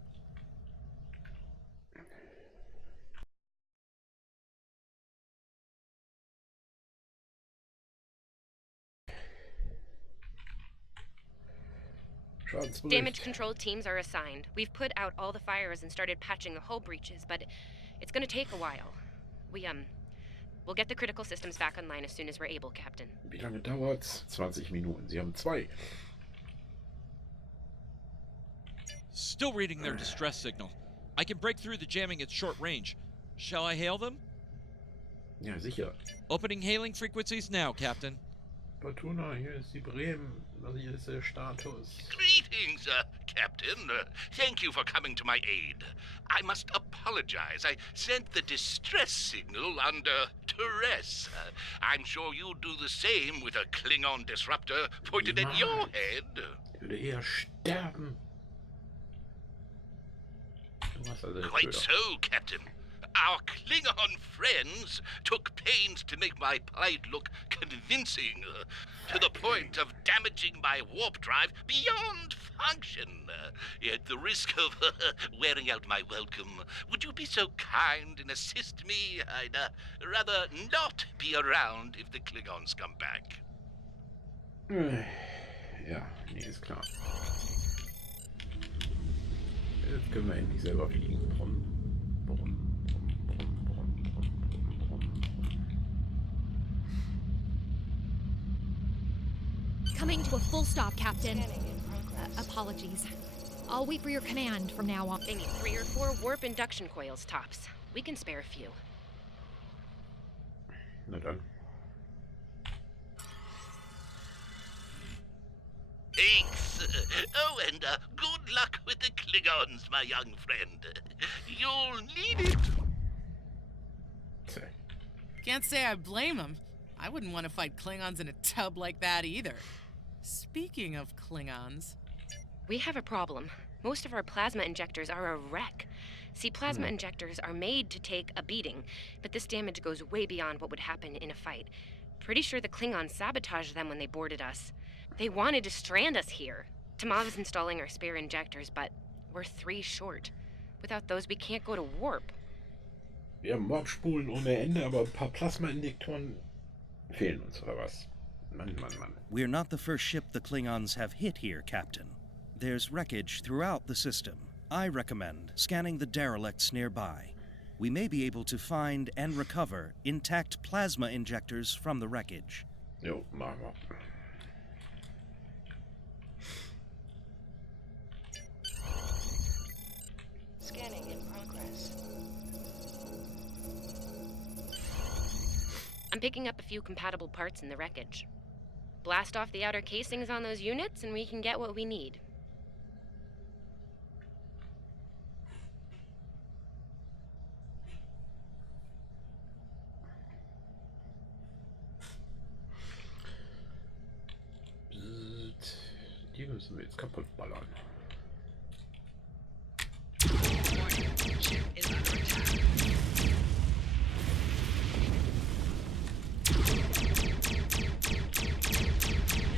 Schadensbericht. Damage control teams are assigned. We've put out all the fires and started patching the hull breaches, but it's gonna take a while. We'll get the critical systems back online as soon as we're able, Captain. Wie lange dauert's? 20 Minuten. Sie haben 2. Still reading their distress signal. I can break through the jamming at short range. Shall I hail them? Ja, sicher. Opening hailing frequencies now, Captain. Fortuna, hier ist die Bremen. Hier ist der Status. Greetings, Captain. Thank you for coming to my aid. I must apologize. I sent the distress signal under duress. I'm sure you'll do the same with a Klingon disruptor pointed at your head. Ich würde eher sterben. Du hast also Quite so, Captain. Our Klingon friends took pains to make my plight look convincing, to the point of damaging my warp drive beyond function. At the risk of wearing out my welcome, would you be so kind and assist me? I'd rather not be around if the Klingons come back. Ja, nee, ist klar. Jetzt können wir endlich selber fliegen. Coming to a full stop, Captain. Apologies. I'll wait for your command from now on. They need 3 or 4 warp induction coils, tops. We can spare a few. Na dann. Thanks. Oh, and good luck with the Klingons, my young friend. You'll need it. Can't say I blame him. I wouldn't want to fight Klingons in a tub like that either. Speaking of Klingons... We have a problem. Most of our plasma injectors are a wreck. See, plasma injectors are made to take a beating, but this damage goes way beyond what would happen in a fight. Pretty sure the Klingons sabotaged them when they boarded us. They wanted to strand us here. Tamav's installing our spare injectors, but we're 3 short. Without those, we can't go to warp. Wir haben Warpspulen ohne Ende, aber ein paar Plasma-Injektoren fehlen uns, oder was? Mann. We're not the first ship the Klingons have hit here, Captain. There's wreckage throughout the system. I recommend scanning the derelicts nearby. We may be able to find and recover intact plasma injectors from the wreckage. Jo, machen wir. Scanning in progress. I'm picking up a few compatible parts in the wreckage. Blast off the outer casings on those units and we can get what we need. Die müssen wir jetzt kaputt ballern.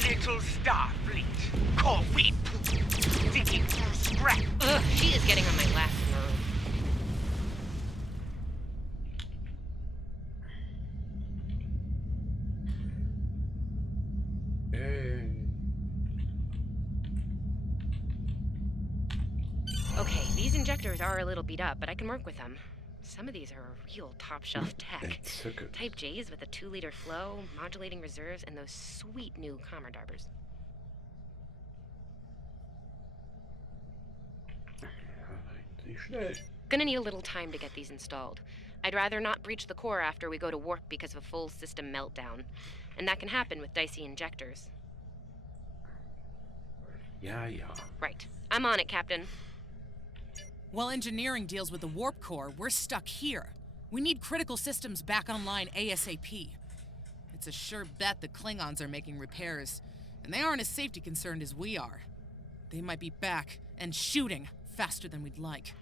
Little Starfleet, call we digging through scrap. Ugh, she is getting on my last nerve. Okay, these injectors are a little beat up, but I can work with them. Some of these are a real top-shelf tech. Type J's with a 2-liter flow, modulating reserves, and those sweet new Commodarbers. Gonna need a little time to get these installed. I'd rather not breach the core after we go to warp because of a full system meltdown. And that can happen with dicey injectors. Ja. Right. I'm on it, Captain. While engineering deals with the warp core, we're stuck here. We need critical systems back online ASAP. It's a sure bet the Klingons are making repairs, and they aren't as safety concerned as we are. They might be back and shooting faster than we'd like.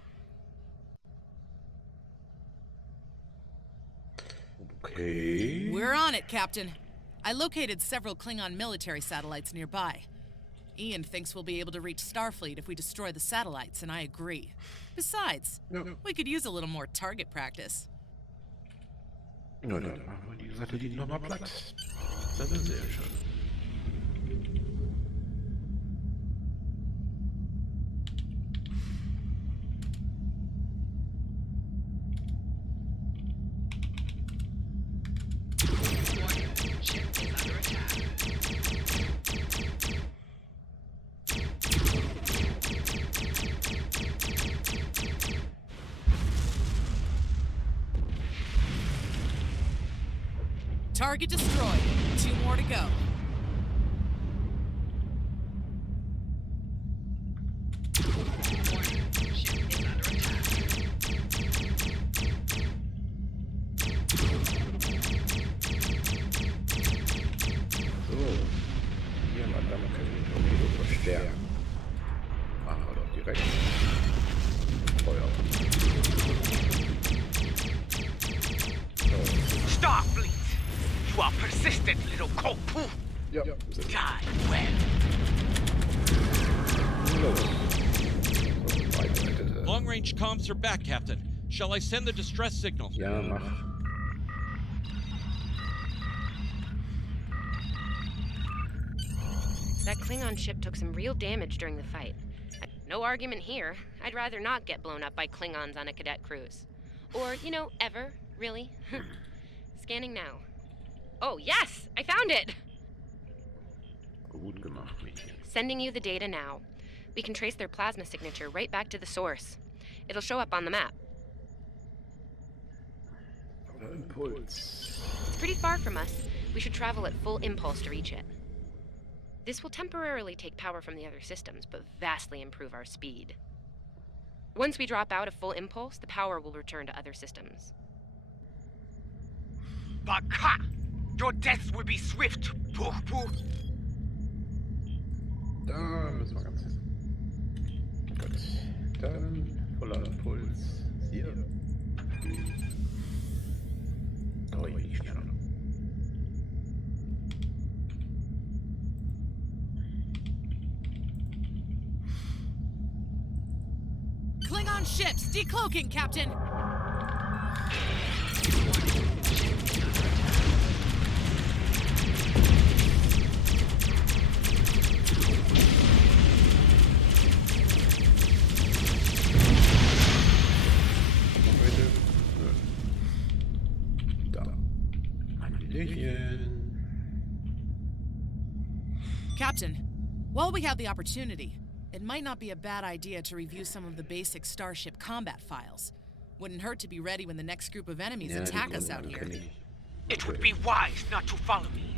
Okay. We're on it, Captain. I located several Klingon military satellites nearby. Ian thinks we'll be able to reach Starfleet if we destroy the satellites, and I agree. Besides, we could use a little more target practice. Na, dann machen wir die Satelliten nochmal platt. Das ist sehr schön. Target destroyed. 2 more to go. So, hier mal damit können wir die Torpedo verstärken. Machen wir doch direkt Feuer. Starfleet! You are persistent, little cockpoo! Ja. Die well. Long-range comms are back, Captain. Shall I send the distress signal? Ja, mach. That Klingon ship took some real damage during the fight. No argument here. I'd rather not get blown up by Klingons on a cadet cruise. Or, you know, ever, really. Scanning now. Oh, yes! I found it! Gut gemacht, Mädchen. Sending you the data now. We can trace their plasma signature right back to the source. It'll show up on the map. Impulse. It's pretty far from us. We should travel at full impulse to reach it. This will temporarily take power from the other systems, but vastly improve our speed. Once we drop out of full impulse, the power will return to other systems. Baka! Your death will be swift, poo-poo! Da müssen wir ganz. Gut. Dann voller Impuls. Hier. Oh, ich nicht schneller. Klingon ships decloaking, Captain. Captain, while we have the opportunity, it might not be a bad idea to review some of the basic Starship combat files. Wouldn't hurt to be ready when the next group of enemies attack us out here. It would be wise not to follow me.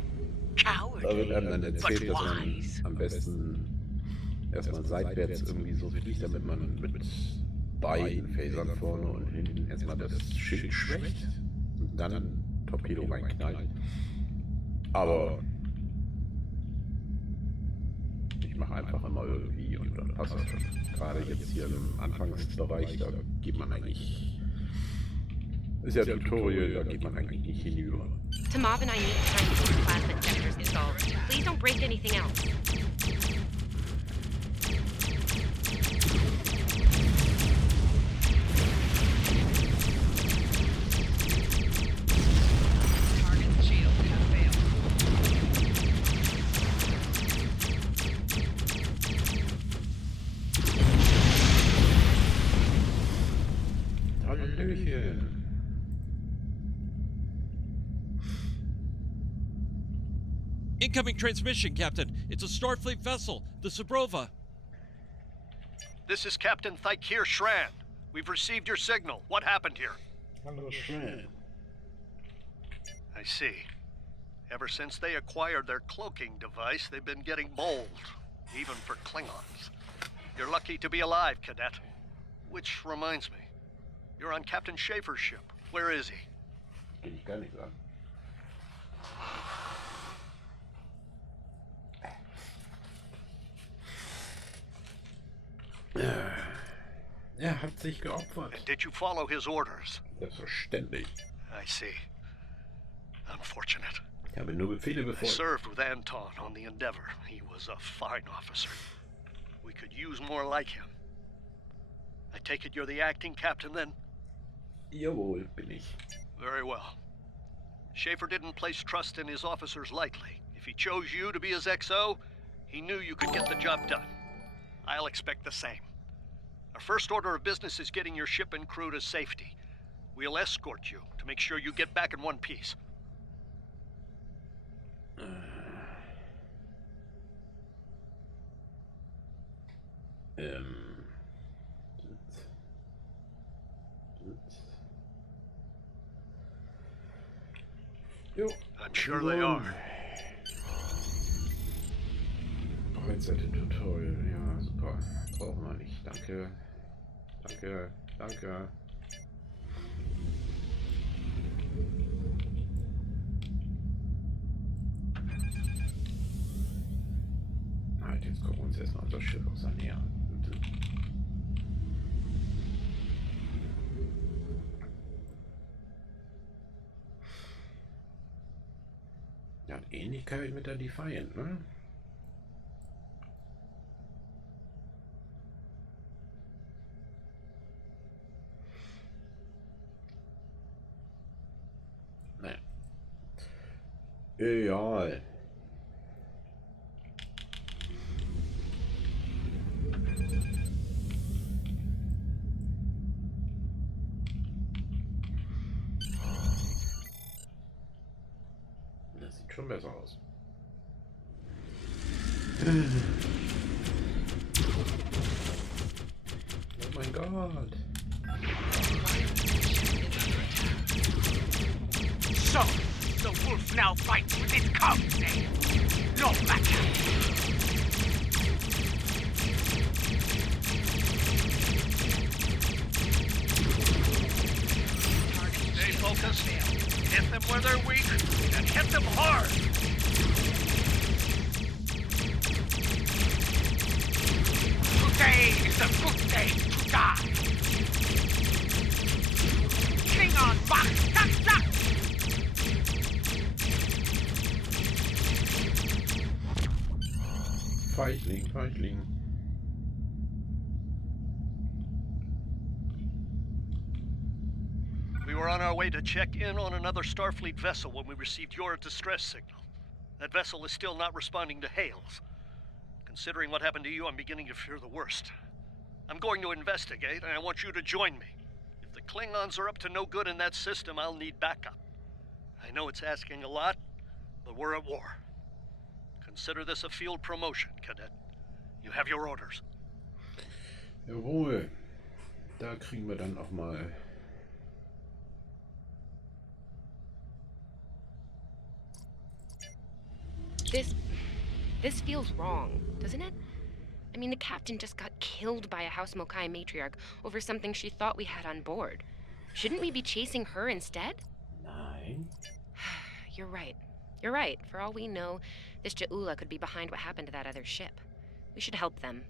Da wird einem dann erzählt, But dass man wise. am besten erstmal seitwärts irgendwie so fliegt, damit man mit beiden Phasern vorne und hinten erstmal das Schild schwächt und dann ein Torpedo reinknallt. Aber ich mache einfach immer irgendwie und dann passt das schon. Gerade jetzt hier im Anfangsbereich, da geht man eigentlich. Ist ja Tutorial, da geht man eigentlich nicht hinüber. Tamav and I need to find the plasma injectors installed. Please don't break anything else. Target's shield has failed. Hallöchen. Incoming transmission, Captain. It's a Starfleet vessel, the Sabrova. This is Captain Thykir Shran. We've received your signal. What happened here? Hello, Shran. I see. Ever since they acquired their cloaking device, they've been getting bold, even for Klingons. You're lucky to be alive, Cadet. Which reminds me, you're on Captain Schaefer's ship. Where is he? Ich gar nicht sagen. Er hat sich geopfert. And did you follow his orders? Selbstverständlich. I see. Unfortunate. Ich habe nur Befehle I befolgt. served with Anton on the Endeavor. He was a fine officer. We could use more like him. I take it you're the acting captain then? Jawohl, bin ich. Very well. Schaefer didn't place trust in his officers lightly. If he chose you to be his XO, he knew you could get the job done. I'll expect the same. Our first order of business is getting your ship and crew to safety. We'll escort you to make sure you get back in one piece. Jo. I'm sure they are. Breitseite-Tutorial, ja, super. Brauchen wir nicht. Danke. Danke, danke. Halt, jetzt gucken wir uns erstmal unser Schiff aus der Nähe an. Ja, hat Ähnlichkeit mit der Defiant, ne? Naja. Egal. Das sieht schon besser aus. Oh mein Gott. So, the wolf now fights with his cubs, eh? No matter. Stay focused. Hit them where they're weak, and hit them hard. Today is a good day to die. Klingon wach, zack, zack. Feigling, Feigling. We were on our way to check in on another Starfleet vessel when we received your distress signal. That vessel is still not responding to hails. Considering what happened to you, I'm beginning to fear the worst. I'm going to investigate, and I want you to join me. If the Klingons are up to no good in that system, I'll need backup. I know it's asking a lot, but we're at war. Consider this a field promotion, Cadet. You have your orders. Jawohl. Da kriegen wir dann auch mal. This feels wrong, doesn't it? I mean, the captain just got killed by a House Mokai matriarch over something she thought we had on board. Shouldn't we be chasing her instead? Nein. You're right. You're right. For all we know, this Ja'ula could be behind what happened to that other ship. We should help them.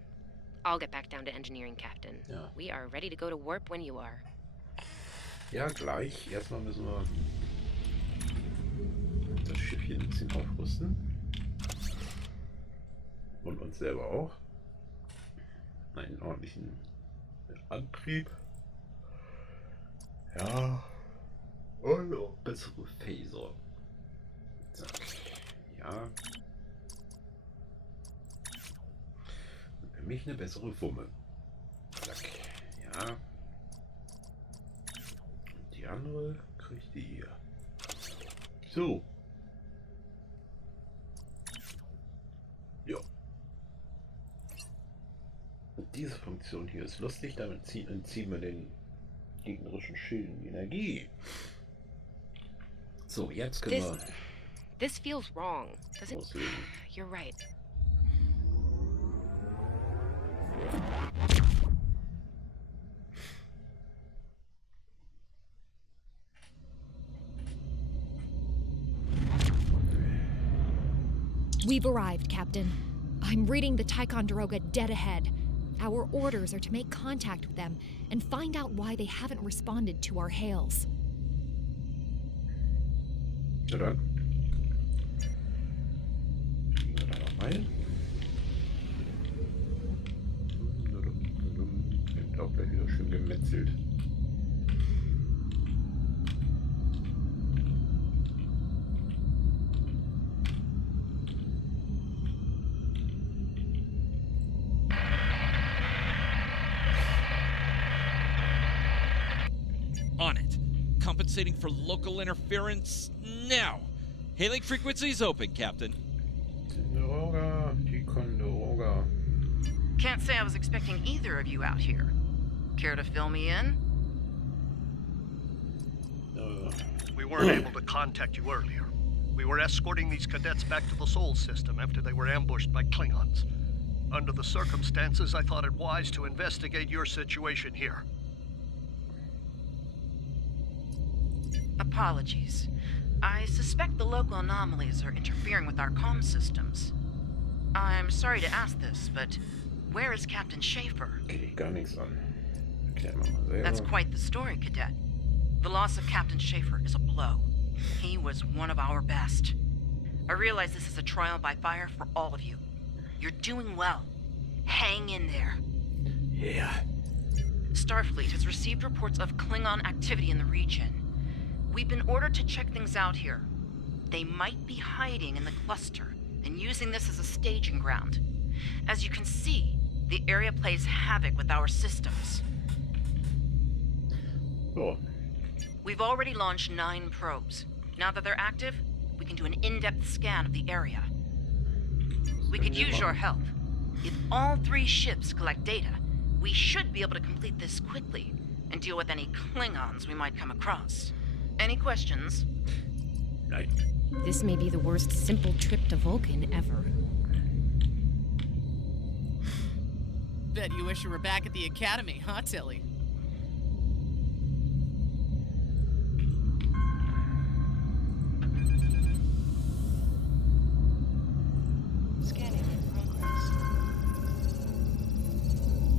I'll get back down to engineering, Captain. Ja. We are ready to go to warp when you are. Ja, gleich. Erstmal müssen wir das Schiffchen ein bisschen aufrüsten. Und uns selber auch. Einen ordentlichen Antrieb. Ja. Und auch bessere Phaser. Zack. Ja. Und für mich eine bessere Wumme. Zack. Ja. Und die andere kriegt die hier. So. Ja. Und diese Funktion hier ist lustig, damit entziehen wir den gegnerischen Schilden Energie. So, jetzt können wir... This feels wrong, doesn't it? Loslegen. You're right. We've arrived, Captain. I'm reading the Ticonderoga dead ahead. Our orders are to make contact with them and find out why they haven't responded to our hails. Ja, dann. Gehen wir da noch rein. Wird auch gleich wieder schön gemetzelt. On it. Compensating for local interference now. Hailing frequencies open, Captain. Ticonderoga. Can't say I was expecting either of you out here. Care to fill me in? We weren't able to contact you earlier. We were escorting these cadets back to the Sol system after they were ambushed by Klingons. Under the circumstances, I thought it wise to investigate your situation here. Apologies. I suspect the local anomalies are interfering with our comm systems. I'm sorry to ask this, but where is Captain Schaefer? Geht gar nichts an. Erklären wir mal selber. That's quite the story, Cadet. The loss of Captain Schaefer is a blow. He was one of our best. I realize this is a trial by fire for all of you. You're doing well. Hang in there. Yeah. Starfleet has received reports of Klingon activity in the region. We've been ordered to check things out here. They might be hiding in the cluster and using this as a staging ground. As you can see, the area plays havoc with our systems. Oh. We've already launched 9 probes. Now that they're active, we can do an in-depth scan of the area. We could use your help. If all 3 ships collect data, we should be able to complete this quickly and deal with any Klingons we might come across. Any questions? Nein. This may be the worst simple trip to Vulcan ever. Bet you wish you were back at the academy, huh, Tilly?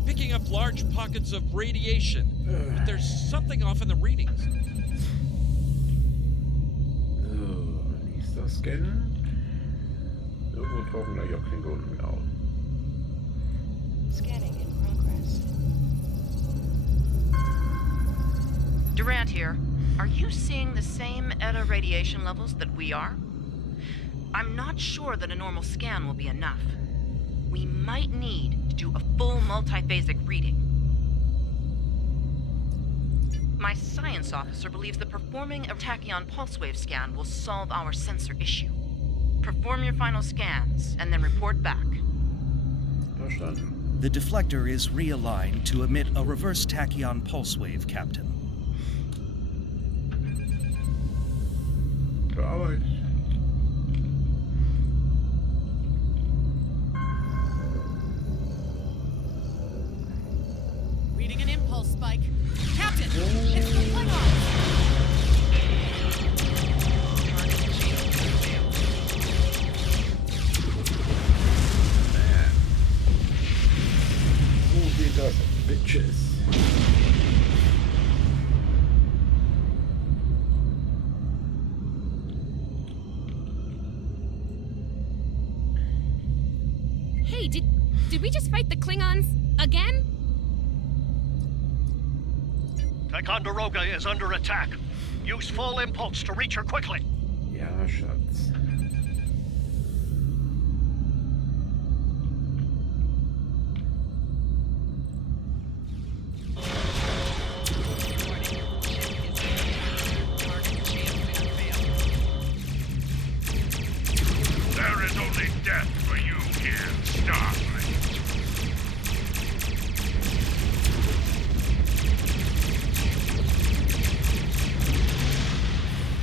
Picking up large pockets of radiation, but there's something off in the readings. Nächster Scan. Irgendwo tauchen gleich auch Klingonen auf. Scanning in progress. Durant here. Are you seeing the same ETA radiation levels that we are? I'm not sure that a normal scan will be enough. We might need to do a full multiphasic reading. My science officer believes that performing a tachyon pulse wave scan will solve our sensor issue. Perform your final scans and then report back. Verstanden. The deflector is realigned to emit a reverse tachyon pulse wave, Captain. Für Arbeit. Reading an impulse spike. Captain, it's the Klingon! So geht das, Bitches. Hey, did we just fight the Klingons again? Ticonderoga is under attack. Use full impulse to reach her quickly. Ja, Schatz. There is only death for you here, Starfleet.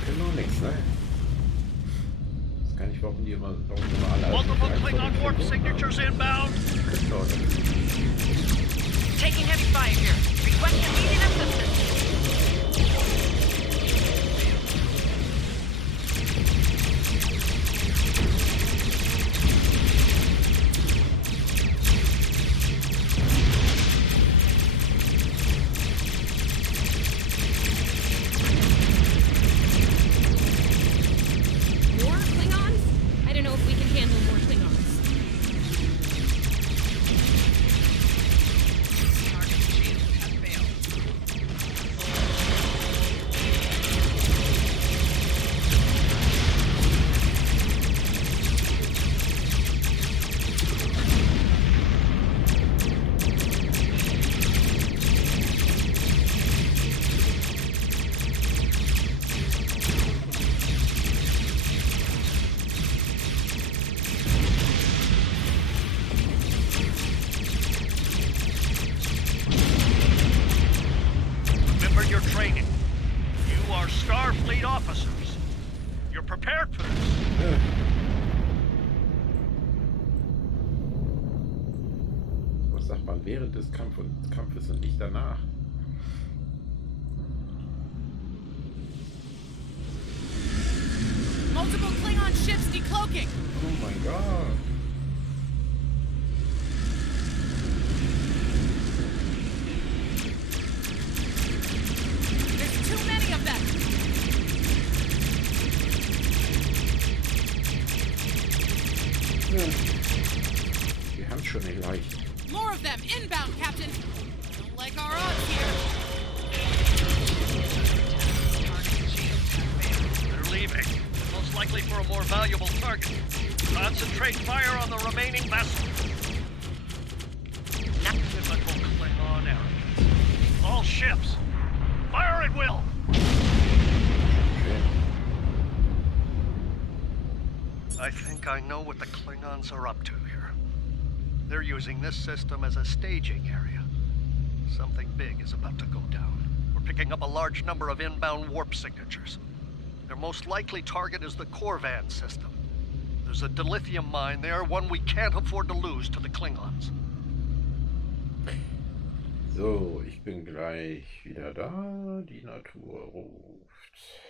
Genau nichts, ne? Ich weiß gar nicht, warum die immer alle... Multiple Klingon warp signatures inbound. Taking heavy fire here. Request immediate assistance. More Klingons? I don't know if we can handle more Klingons. prepared for this. Was sagt man während des Kampfes und nicht danach? Multiple Klingon ships decloaking. Oh mein Gott. There's too many of them. Wir haben schon nicht leicht. More of them inbound, Captain. Don't like our odds here. They're leaving. Most likely for a more valuable target. Concentrate fire on the remaining vessels. Typical Klingon arrogance. All ships, fire at will. I think I know what the Klingons are up to here. They're using this system as a staging area. Something big is about to go down. We're picking up a large number of inbound warp signatures. Their most likely target is the Corvan system. There's a dilithium mine there, one we can't afford to lose to the Klingons. So, ich bin gleich wieder da. Die Natur ruft.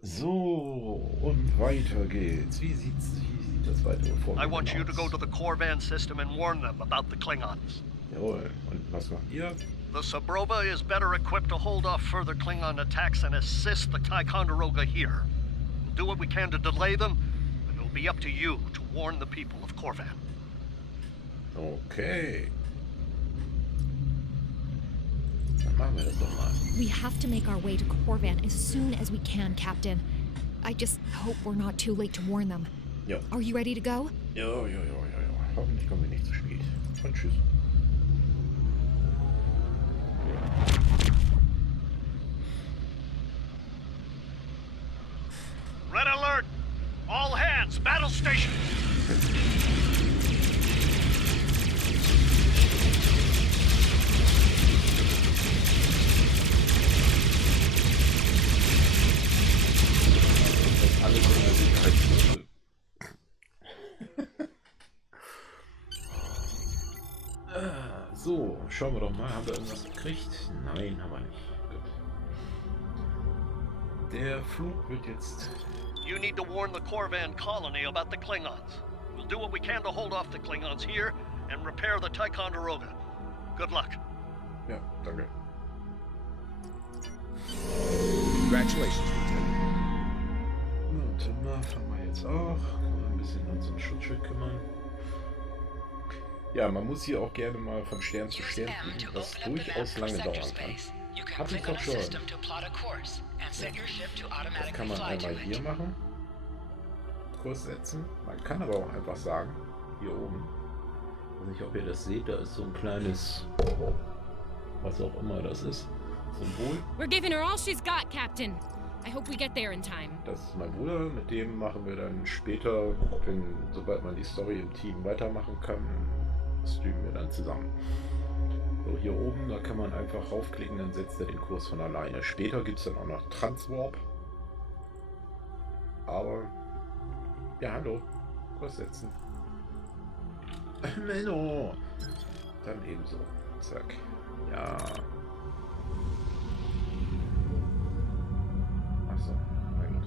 So, und weiter geht's. Wie sieht das weitere Vorgehen I want you to aus? go to the Corvan system and warn them about the Klingons. Jawohl. Und was macht ihr? The Sabrova is better equipped to hold off further Klingon attacks and assist the Ticonderoga here. We'll do what we can to delay them, but it'll be up to you to warn the people of Corvan. Okay. Dann machen wir das doch mal. We have to make our way to Corvan as soon as we can, Captain. I just hope we're not too late to warn them. Ja. Are you ready to go? Ja. Hoffentlich kommen wir nicht zu spät. Und tschüss. Red alert! All hands, battle stations! Alles in der Sicherheitsstufe. So, schauen wir doch mal. Haben wir irgendwas gekriegt? Nein, haben wir nicht. Gut. Der Flug wird jetzt... You need to warn the Corvan colony about the Klingons. We'll do what we can to hold off the Klingons here and repair the Ticonderoga. Good luck. Ja, danke. Congratulations, Lieutenant. Warte mal, fangen wir jetzt auch. Können wir ein bisschen um so ein Schutzschild kümmern. Ja, man muss hier auch gerne mal von Stern zu Stern fliegen, was durchaus lange dauern kann. Hab ich doch schon. Das kann man einmal hier machen. Kurs setzen. Man kann aber auch einfach sagen, hier oben. Ich weiß nicht, ob ihr das seht, da ist so ein kleines, was auch immer das ist, Symbol. We're giving her all she's got, Captain. I hope we get there in time. Das ist mein Bruder, mit dem machen wir dann später, sobald man die Story im Team weitermachen kann, streamen wir dann zusammen. So, hier oben, da kann man einfach raufklicken, dann setzt er den Kurs von alleine. Später gibt es dann auch noch Transwarp. Aber, ja, hallo, Kurs setzen. Menno. Dann ebenso. Zack. Ja. Achso, mein Gott.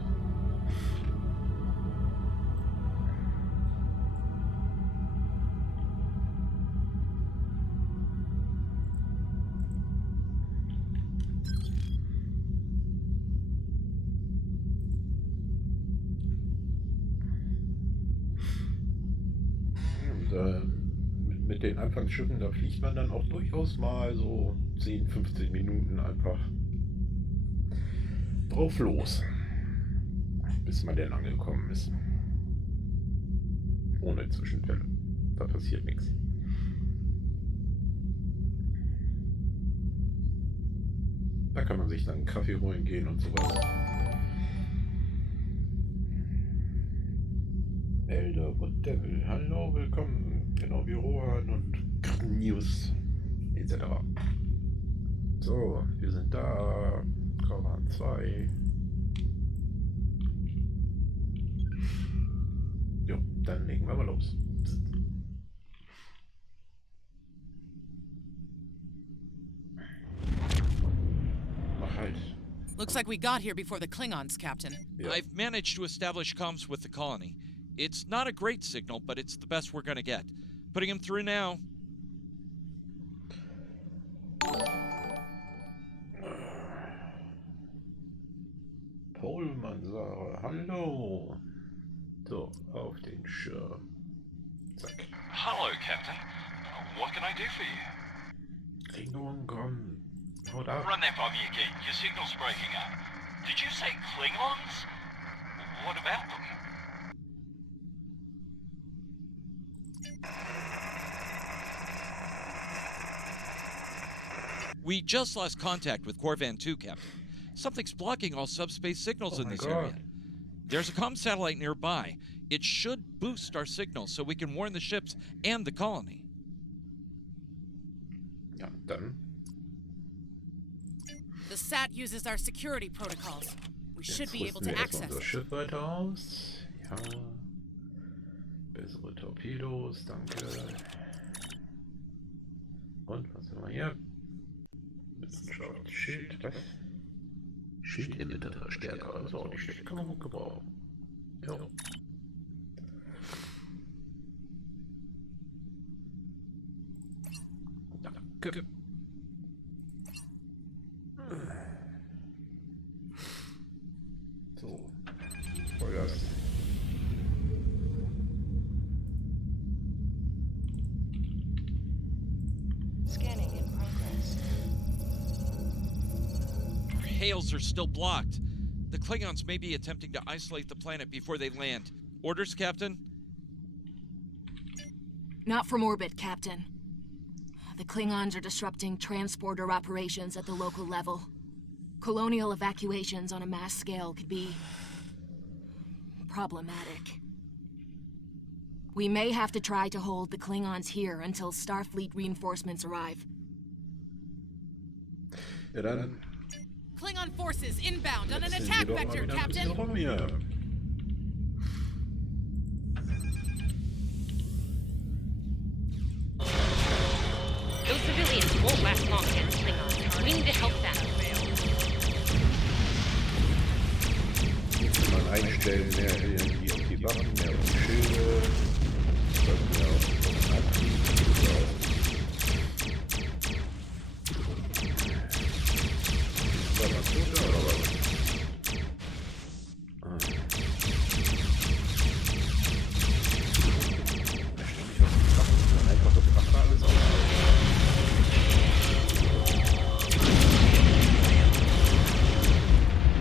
Mit den Anfangsschiffen, da fliegt man dann auch durchaus mal so 10, 15 Minuten einfach drauf los, bis man dann angekommen ist. Ohne Zwischenfälle. Da passiert nichts. Da kann man sich dann einen Kaffee holen gehen und sowas. Elder und Devil, hallo, willkommen, genau wie Rohan und News etc. So, wir sind da, Korban 2. Jo, dann legen wir mal los. Mach halt. Looks like we got here before the Klingons, Captain. Ja. I've managed to establish comms with the colony. It's not a great signal, but it's the best we're gonna get. Putting him through now. Polmansare, hallo. So, auf den Schirm. Zack. Hello, Captain. What can I do for you? Klingon, komm. Haut ab. Run that by me again. Your signal's breaking up. Did you say Klingons? What about them? We just lost contact with Corvan 2, Captain. Something's blocking all subspace signals in this area. There's a comm satellite nearby. It should boost our signal so we can warn the ships and the colony. Ja, dann. The SAT uses our security protocols. We should be able to access unser Schiff weiter aus. Ja. Bessere Torpedos, danke. Und was haben wir hier? Wissenschaft, Schild, was? Schildemitter-Verstärker, ist auch nicht schlecht, kann man gut gebrauchen. Ja. Danke. So, Vollgas. Scanning in progress. Our hails are still blocked. The Klingons may be attempting to isolate the planet before they land. Orders, Captain? Not from orbit, Captain. The Klingons are disrupting transporter operations at the local level. Colonial evacuations on a mass scale could be problematic. We may have to try to hold the Klingons here until Starfleet reinforcements arrive. Ja, dann Klingon forces inbound on an attack vector, Captain. Those civilians won't last long against Klingons. We need to help them. Mal einstellen, mehr Energie auf die Waffen, mehr auf die Schilde, mehr auf den Antrieb. War das gut oder was? Da steht nicht auf die Waffen, sondern einfach auf die Waffen alles aus.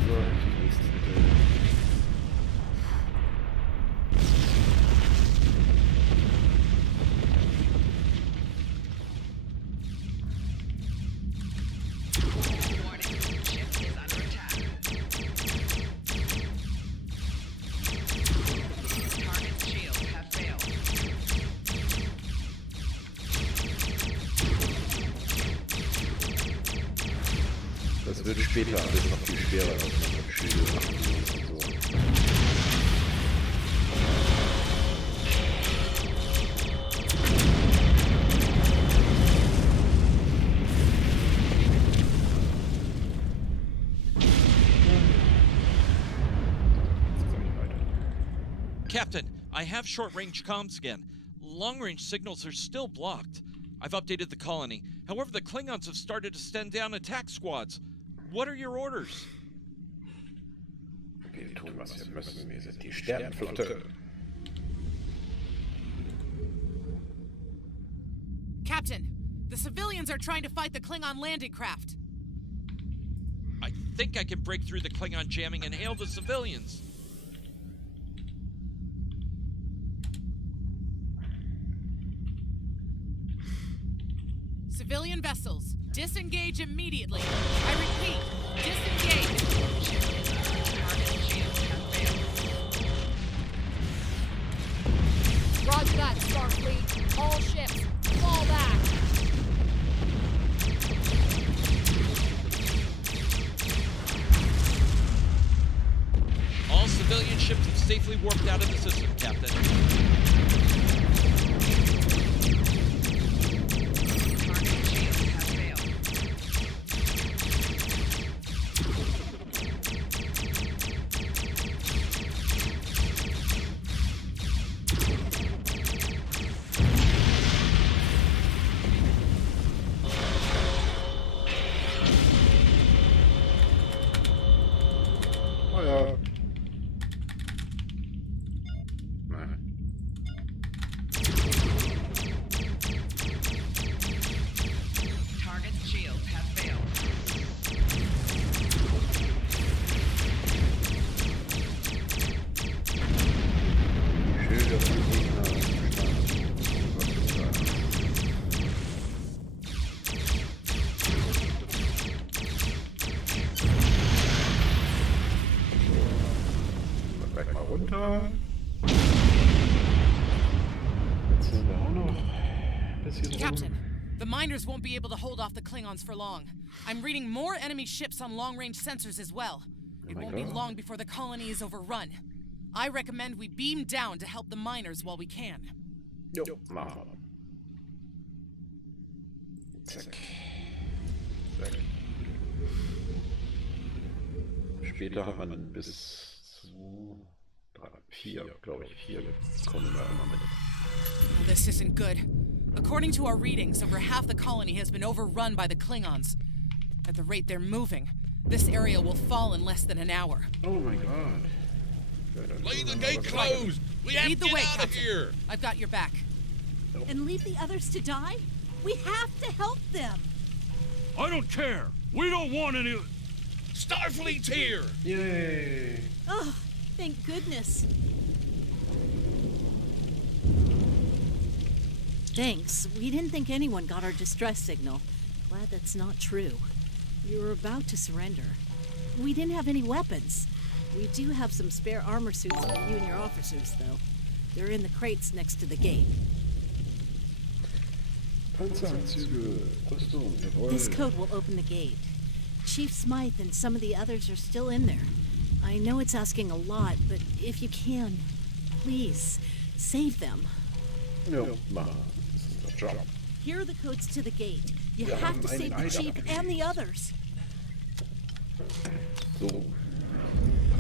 So, die nächste bitte. Das wird später alles noch viel schwerer, als man mit Schilde machen muss und so. Captain, I have short-range comms again. Long-range signals are still blocked. I've updated the colony. However, the Klingons have started to send down attack squads. What are your orders? Wir tun, was wir müssen. Wir sind die Sternenflotte. Captain, the civilians are trying to fight the Klingon landing craft. I think I can break through the Klingon jamming and hail the civilians. Civilian vessels, disengage immediately. I repeat, disengage. Roger that, Starfleet. All ships, fall back. All civilian ships have safely warped out of the system, Captain. Oh ja. Nein. Target's shields have failed. Schilde auf die Gegner verstanden. Was ist da? Gleich mal runter. Jetzt sind wir auch noch ein bisschen Captain, the miners won't be able to hold off the Klingons for long. I'm reading more enemy ships on long-range sensors as well. It won't be long before the colony is overrun. I recommend we beam down to help the miners while we can. Jo, machen wir. Zack. Zack. später hat man bis zu 4, glaube ich, 4 kommen da immer mit. Oh, this isn't good. According to our readings, over half the colony has been overrun by the Klingons. At the rate they're moving, this area will fall in less than an hour. Oh my god. Leave the gate closed! We have to Lead the get way, out of Captain. here! I've got your back. And leave the others to die? We have to help them. I don't care. We don't want any. Starfleet's here! Yay! Oh, thank goodness. Thanks. We didn't think anyone got our distress signal. Glad that's not true. We were about to surrender. We didn't have any weapons. We do have some spare armor suits for you and your officers, though. They're in the crates next to the gate. Panzeranzüge, Rüstung, jawohl. This code will open the gate. Chief Smythe and some of the others are still in there. I know it's asking a lot, but if you can, please, save them. Ja, machen. Das ist der Job. Here are the codes to the gate. You Wir have haben to einen save the Eid chief and the abgelegt. others. So.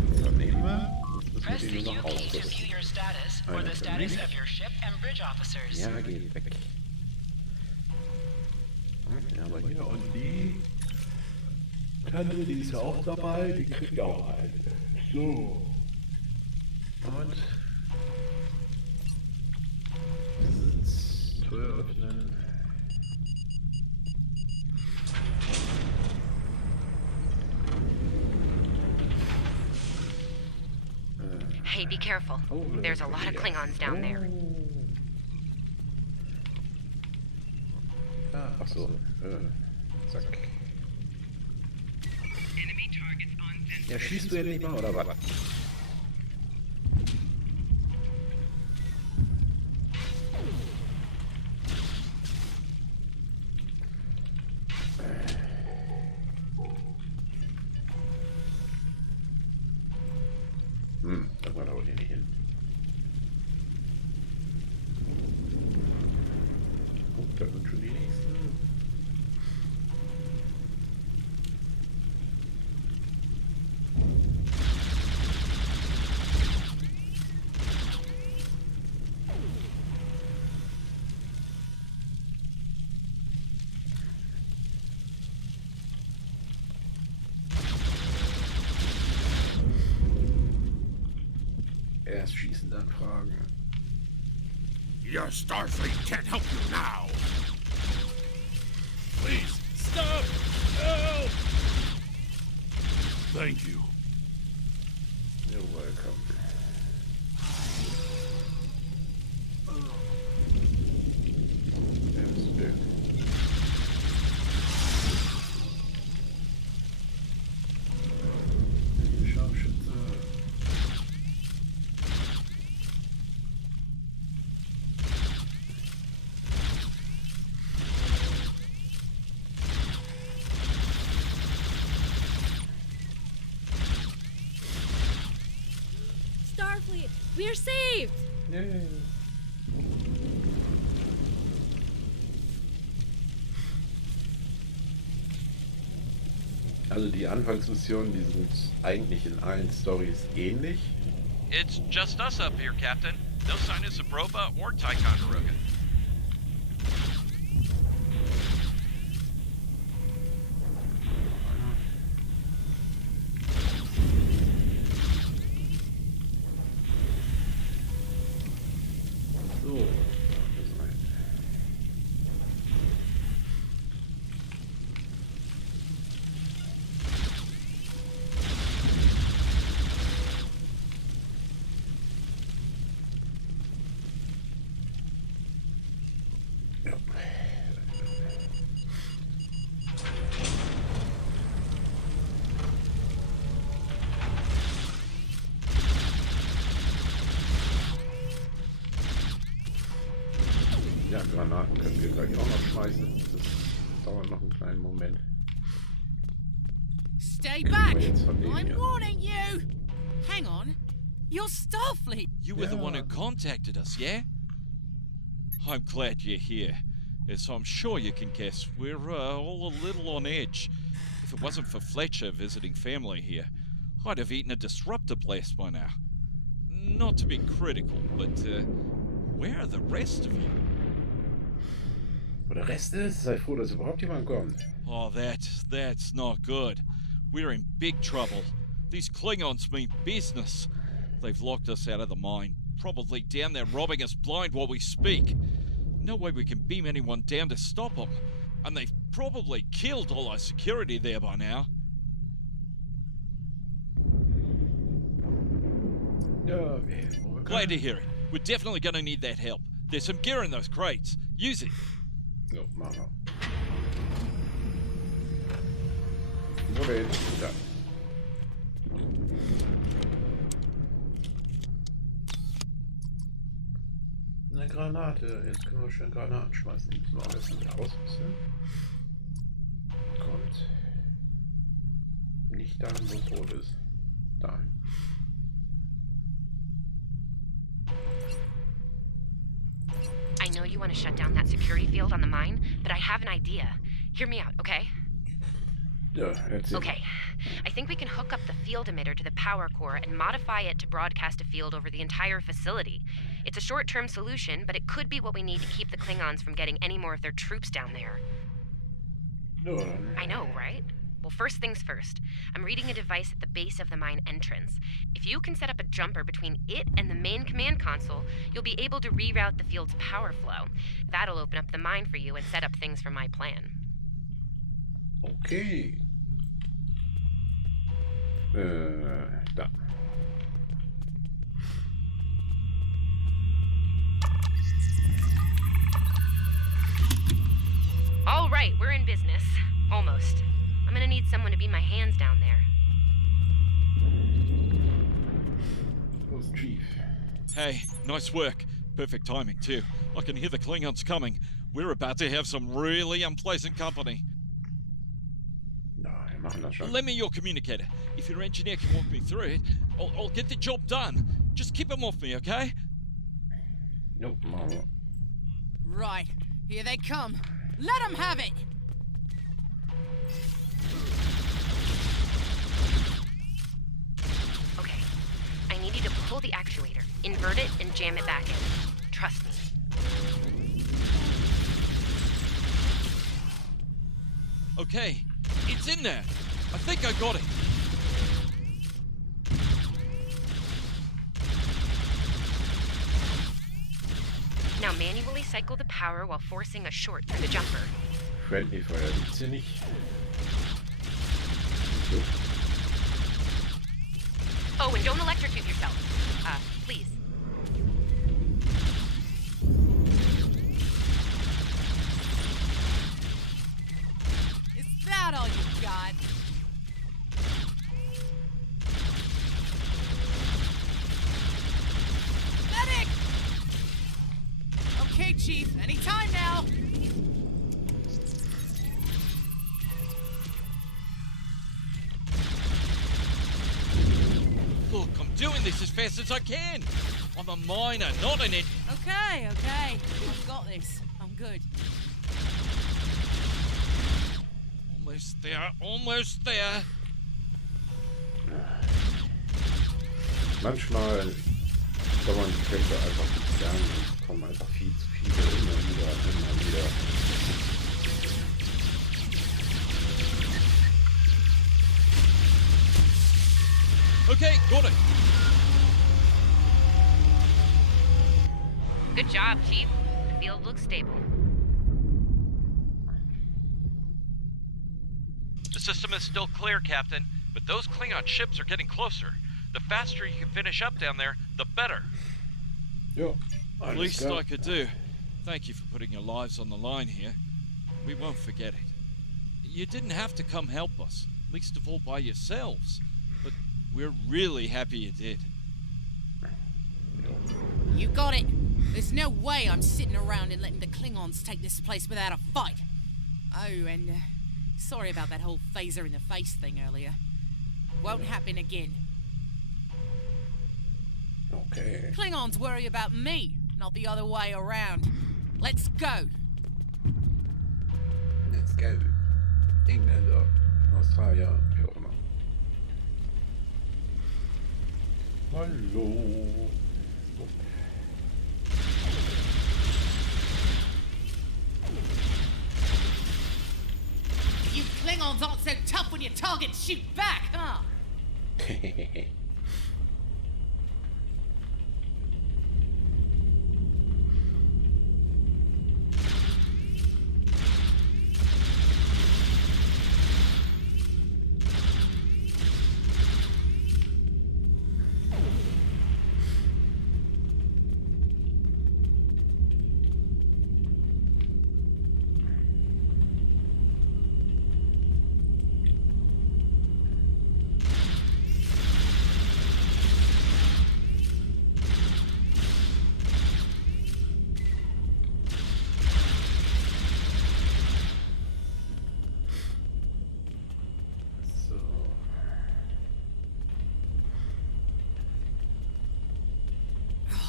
Panzer nehmen wir. Jetzt Press müssen the wir nur U noch key to ausrüsten. view your status or Einer the für status mich. of your ship and bridge officers. Ja, geht weg. Ja, aber hier und die Tante, die ist ja auch dabei, die kriegt auch einen. So. Und Sitz, Tür öffnen. Hey, be careful. There's a lot of Klingons down there. Ah, ach so. Zack. Ja, schießt du jetzt nicht mal, oder was? Das war da wohl hier nicht hin. Oh, da sind schon die nächsten. Erst schießen, dann fragen. Your Starfleet can't help you now. Please, stop! Help! Thank you. You're welcome. Scharfschütze. Starfleet, we are saved! Yay. Also die Anfangsmissionen, die sind eigentlich in allen Stories ähnlich. It's just us up here, Captain. No sign of Sabroba or Ticonderoga. So, das rein. Ja. Ja, Granaten können wir gleich auch noch schmeißen. Das dauert noch einen kleinen Moment. Stay back! Aber jetzt von dem I'm hier. warning you! Hang on. You're Starfleet! You were the one who contacted us, yeah? I'm glad you're here. As I'm sure you can guess, we're all a little on edge. If it wasn't for Fletcher visiting family here, I'd have eaten a disruptor blast by now. Not to be critical, but where are the rest of you? Wo der Rest ist, sei froh, dass überhaupt jemand kommt. Oh, that's not good. We're in big trouble. These Klingons mean business. They've locked us out of the mine, probably down there robbing us blind while we speak. No way we can beam anyone down to stop them. And they've probably killed all our security there by now. Glad to hear it. We're definitely going to need that help. There's some gear in those crates. Use it. Jo, machen wir. Moment, da. Eine Granate. Jetzt können wir schön Granaten schmeißen. Müssen wir am besten wieder ausrüsten. Kommt. Nicht dahin, wo es rot ist. Dahin. I know you want to shut down that security field on the mine, but I have an idea. Hear me out, okay? Ja, erzähl. Okay. I think we can hook up the field emitter to the power core and modify it to broadcast a field over the entire facility. It's a short-term solution, but it could be what we need to keep the Klingons from getting any more of their troops down there. Ja. I know, right? Well, first things first. I'm reading a device at the base of the mine entrance. If you can set up a jumper between it and the main command console, you'll be able to reroute the field's power flow. That'll open up the mine for you and set up things for my plan. Okay. Da. All right, we're in business. Almost. I'm gonna need someone to be my hands down there. Who's Chief? Hey, nice work. Perfect timing, too. I can hear the Klingons coming. We're about to have some really unpleasant company. Wir machen das schon. Lend me your communicator. If your engineer can walk me through it, I'll get the job done. Just keep him off me, okay? Nope, machen wir. Right, here they come. Let them have it! Okay, I need you to pull the actuator, invert it, and jam it back in. Trust me. Okay, it's in there. I think I got it. Now manually cycle the power while forcing a short through the jumper. Friendly Fire gibt's hier nicht. Oh, and don't electrocute yourself. Please. Is that all you got? Medic! Okay, Chief, anytime now. Look, I'm doing this as fast as I can. I'm a miner, not an Okay. I've got this. I'm good. Almost there. Manchmal dauern die Kämpfe einfach nicht lang und kommen einfach viel zu viele immer wieder. Okay, got it. Good job, Chief. The field looks stable. The system is still clear, Captain, but those Klingon ships are getting closer. The faster you can finish up down there, the better. Ja, Least I could do. Thank you for putting your lives on the line here. We won't forget it. You didn't have to come help us, least of all by yourselves. But we're really happy you did. You got it. There's no way I'm sitting around and letting the Klingons take this place without a fight. Oh, and sorry about that whole phaser in the face thing earlier. Won't happen again. Okay. Klingons worry about me, not the other way around. Let's go. Let's go. Engländer, Australier, wie auch immer. Hallo. You Klingons aren't so tough when your targets shoot back, huh?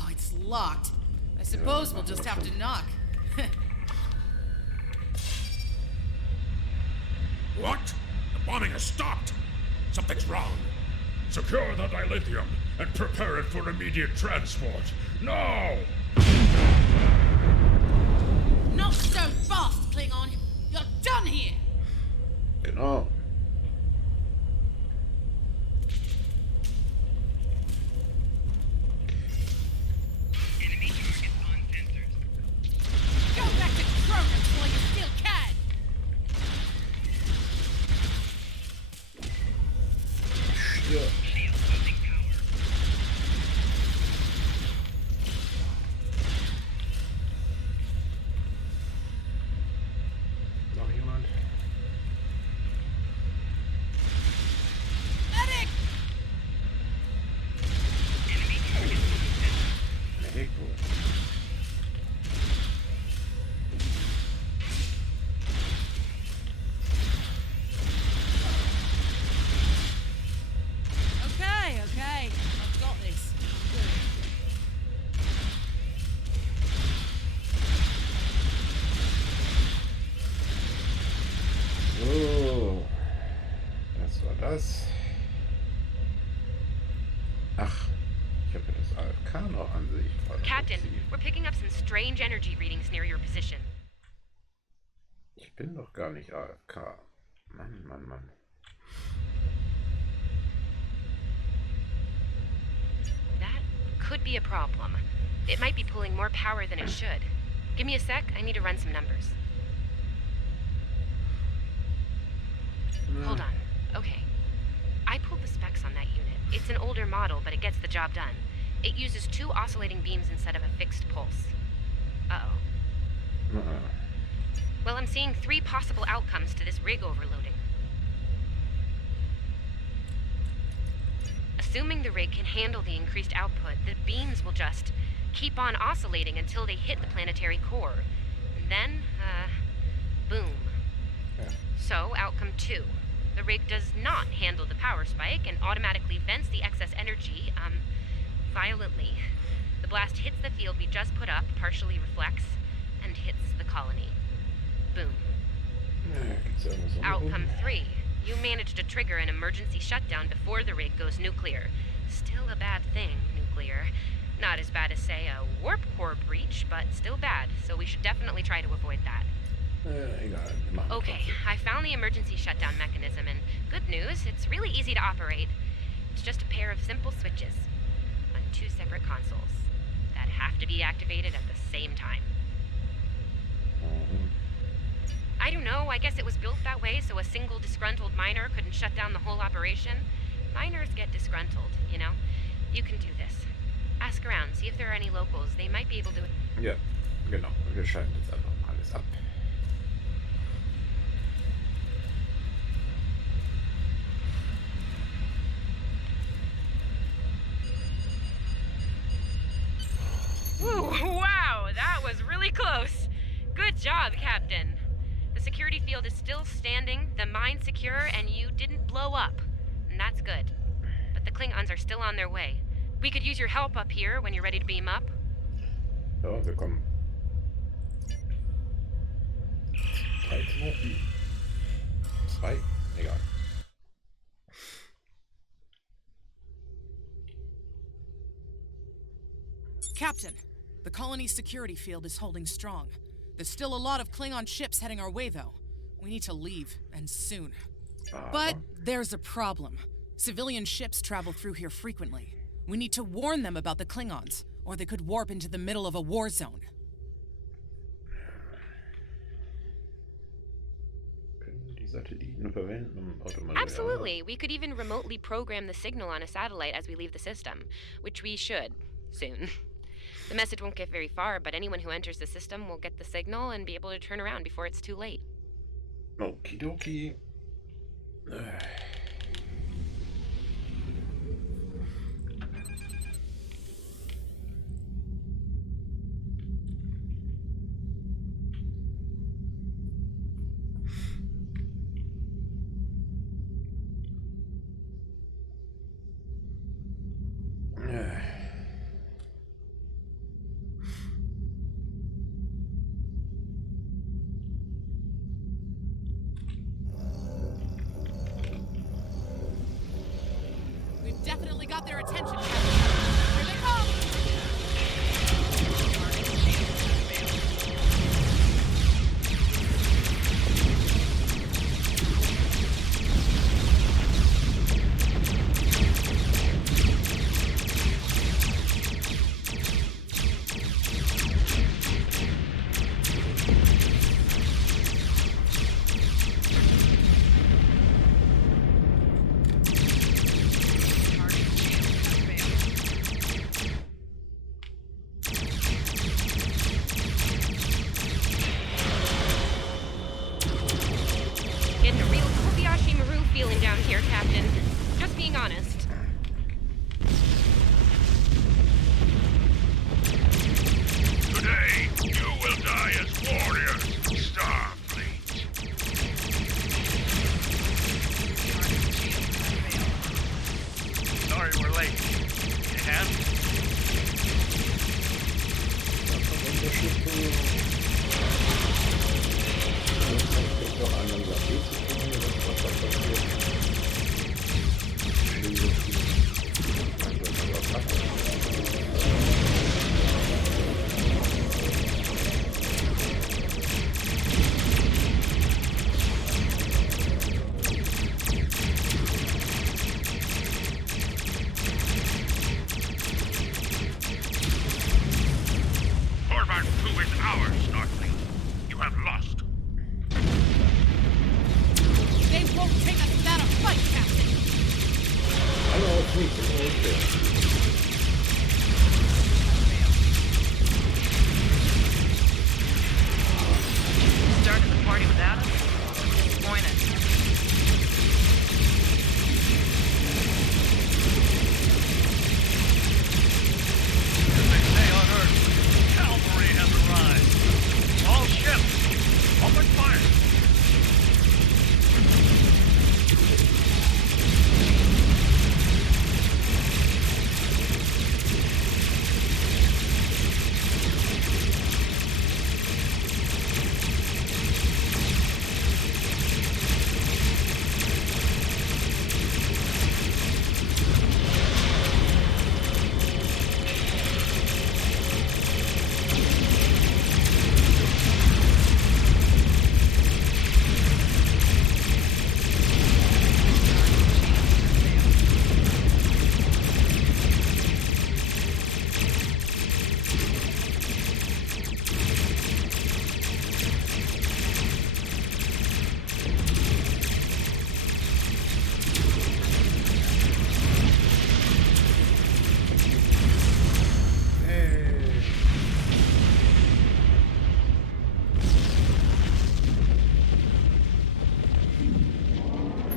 It's locked. I suppose we'll just have to knock. What? The bombing has stopped! Something's wrong. Secure the dilithium and prepare it for immediate transport. Now! Not so fast, Klingon! You're done here! Genau. Go back to Kronos while you still can! Ja. Noch jemand? Medic! Medic, wo? Okay. I've got this. So. Das war das. Ach, ich habe ja das AFK noch an sich. Captain, we're picking up some strange energy readings near your position. Ich bin doch gar nicht AFK. Mann. That could be a problem. It might be pulling more power than it should. Give me a sec, I need to run some numbers. Hold on. Okay. I pulled the specs on that unit. It's an older model, but it gets the job done. It uses 2 oscillating beams instead of a fixed pulse. Uh-oh. Well, I'm seeing 3 possible outcomes to this rig overloading. Assuming the rig can handle the increased output, the beams will just keep on oscillating until they hit the planetary core. And then, boom. Yeah. So, outcome 2. The rig does not handle the power spike and automatically vents the excess energy, violently. The blast hits the field we just put up, partially reflects, and hits the colony. Boom. Outcome 3. You managed to trigger an emergency shutdown before the rig goes nuclear. Still a bad thing, nuclear. Not as bad as, say, a warp core breach, but still bad, so we should definitely try to avoid that. Okay, I found the emergency shutdown mechanism, and good news, it's really easy to operate. It's just a pair of simple switches on 2 separate consoles that have to be activated at the same time. I don't know, I guess it was built that way so a single disgruntled miner couldn't shut down the whole operation. Miners get disgruntled, you know? You can do this. Ask around, see if there are any locals. They might be able to... Ja, genau. Wir schalten jetzt einfach mal alles ab. Ooh, wow, that was really close. Good job, Captain. The security field is still standing, the mine's secure, and you didn't blow up. And that's good. But the Klingons are still on their way. We could use your help up here when you're ready to beam up. Ja, wir kommen. 3 Knoten. 2, egal. Captain, the colony's security field is holding strong. There's still a lot of Klingon ships heading our way, though. We need to leave, and soon. But there's a problem. Civilian ships travel through here frequently. We need to warn them about the Klingons, or they could warp into the middle of a war zone. Absolutely. We could even remotely program the signal on a satellite as we leave the system, which we should soon. The message won't get very far, but anyone who enters the system will get the signal and be able to turn around before it's too late. Okie dokie. We've definitely got their attention, Captain. Here they come! Getting a real Kobayashi Maru feeling down here, Captain. Just being honest. Today, you will die as warriors, Starfleet. Sorry we're late. And? Forward 2 is ours, Starfleet. You have lost. They won't take us without a fight, Captain! Started the party without us? Disappointed. As they say on Earth, cavalry has arrived. All ships, open fire!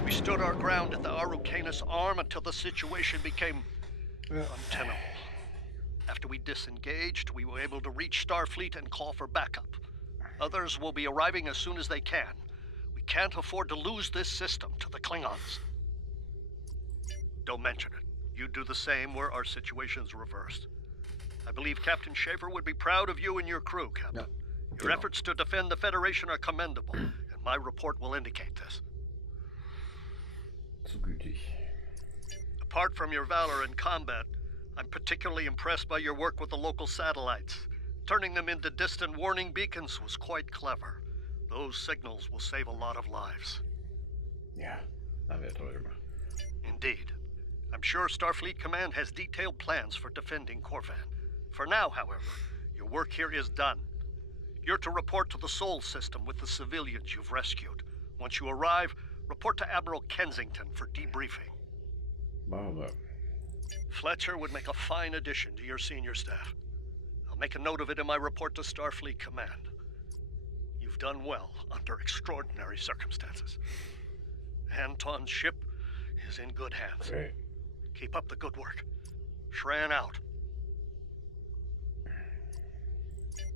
We stood our ground at the Araucanus Arm until the situation became untenable. After we disengaged, we were able to reach Starfleet and call for backup. Others will be arriving as soon as they can. We can't afford to lose this system to the Klingons. Don't mention it. You do the same where our situation's reversed. I believe Captain Schaefer would be proud of you and your crew, Captain. Your efforts to defend the Federation are commendable, and my report will indicate this. So gütig. Apart from your valor in combat, I'm particularly impressed by your work with the local satellites. Turning them into distant warning beacons was quite clever. Those signals will save a lot of lives. Ja, haben wir toll gemacht. Indeed. I'm sure Starfleet Command has detailed plans for defending Corvan. For now, however, your work here is done. You're to report to the Sol system with the civilians you've rescued. Once you arrive, report to Admiral Kensington for debriefing. Machen wir. Fletcher would make a fine addition to your senior staff. I'll make a note of it in my report to Starfleet Command. You've done well under extraordinary circumstances. Anton's ship is in good hands. Okay. Keep up the good work. Shran out.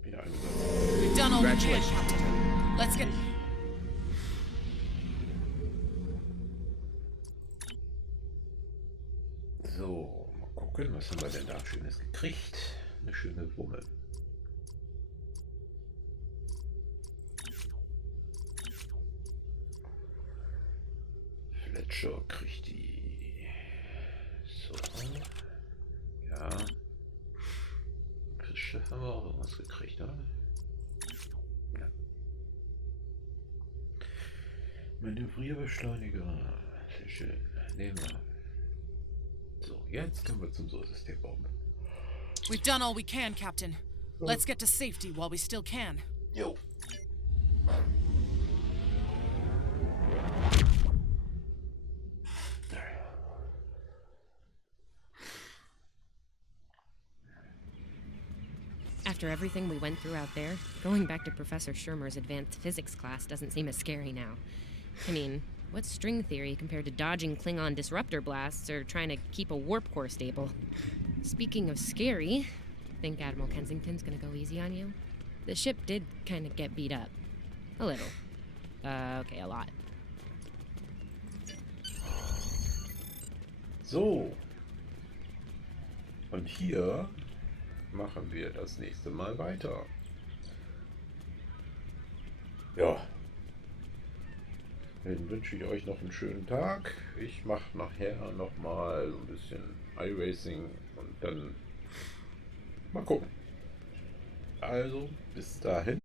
Wieder eingesetzt. We've done all we can, Captain. Let's get... So, mal gucken, was haben wir denn da Schönes gekriegt? Eine schöne Wumme. Fletcher kriegt die. So. Ja. Fürs Schiff haben wir auch irgendwas gekriegt, oder? Ja. Manövrierbeschleuniger. Sehr schön. Nehmen wir. So, jetzt können wir zum Sorsystem bauen. We've done all we can, Captain. Let's get to safety while we still can. Jo. After everything we went through out there, going back to Professor Schirmer's advanced physics class doesn't seem as scary now. I mean, what's string theory compared to dodging Klingon disruptor blasts or trying to keep a warp core stable? Speaking of scary, think Admiral Kensington's gonna go easy on you? The ship did kind of get beat up. A little. Okay, a lot. So. Und hier machen wir das nächste Mal weiter. Ja. Dann wünsche ich euch noch einen schönen Tag. Ich mache nachher nochmal so ein bisschen iRacing und dann mal gucken. Also, bis dahin.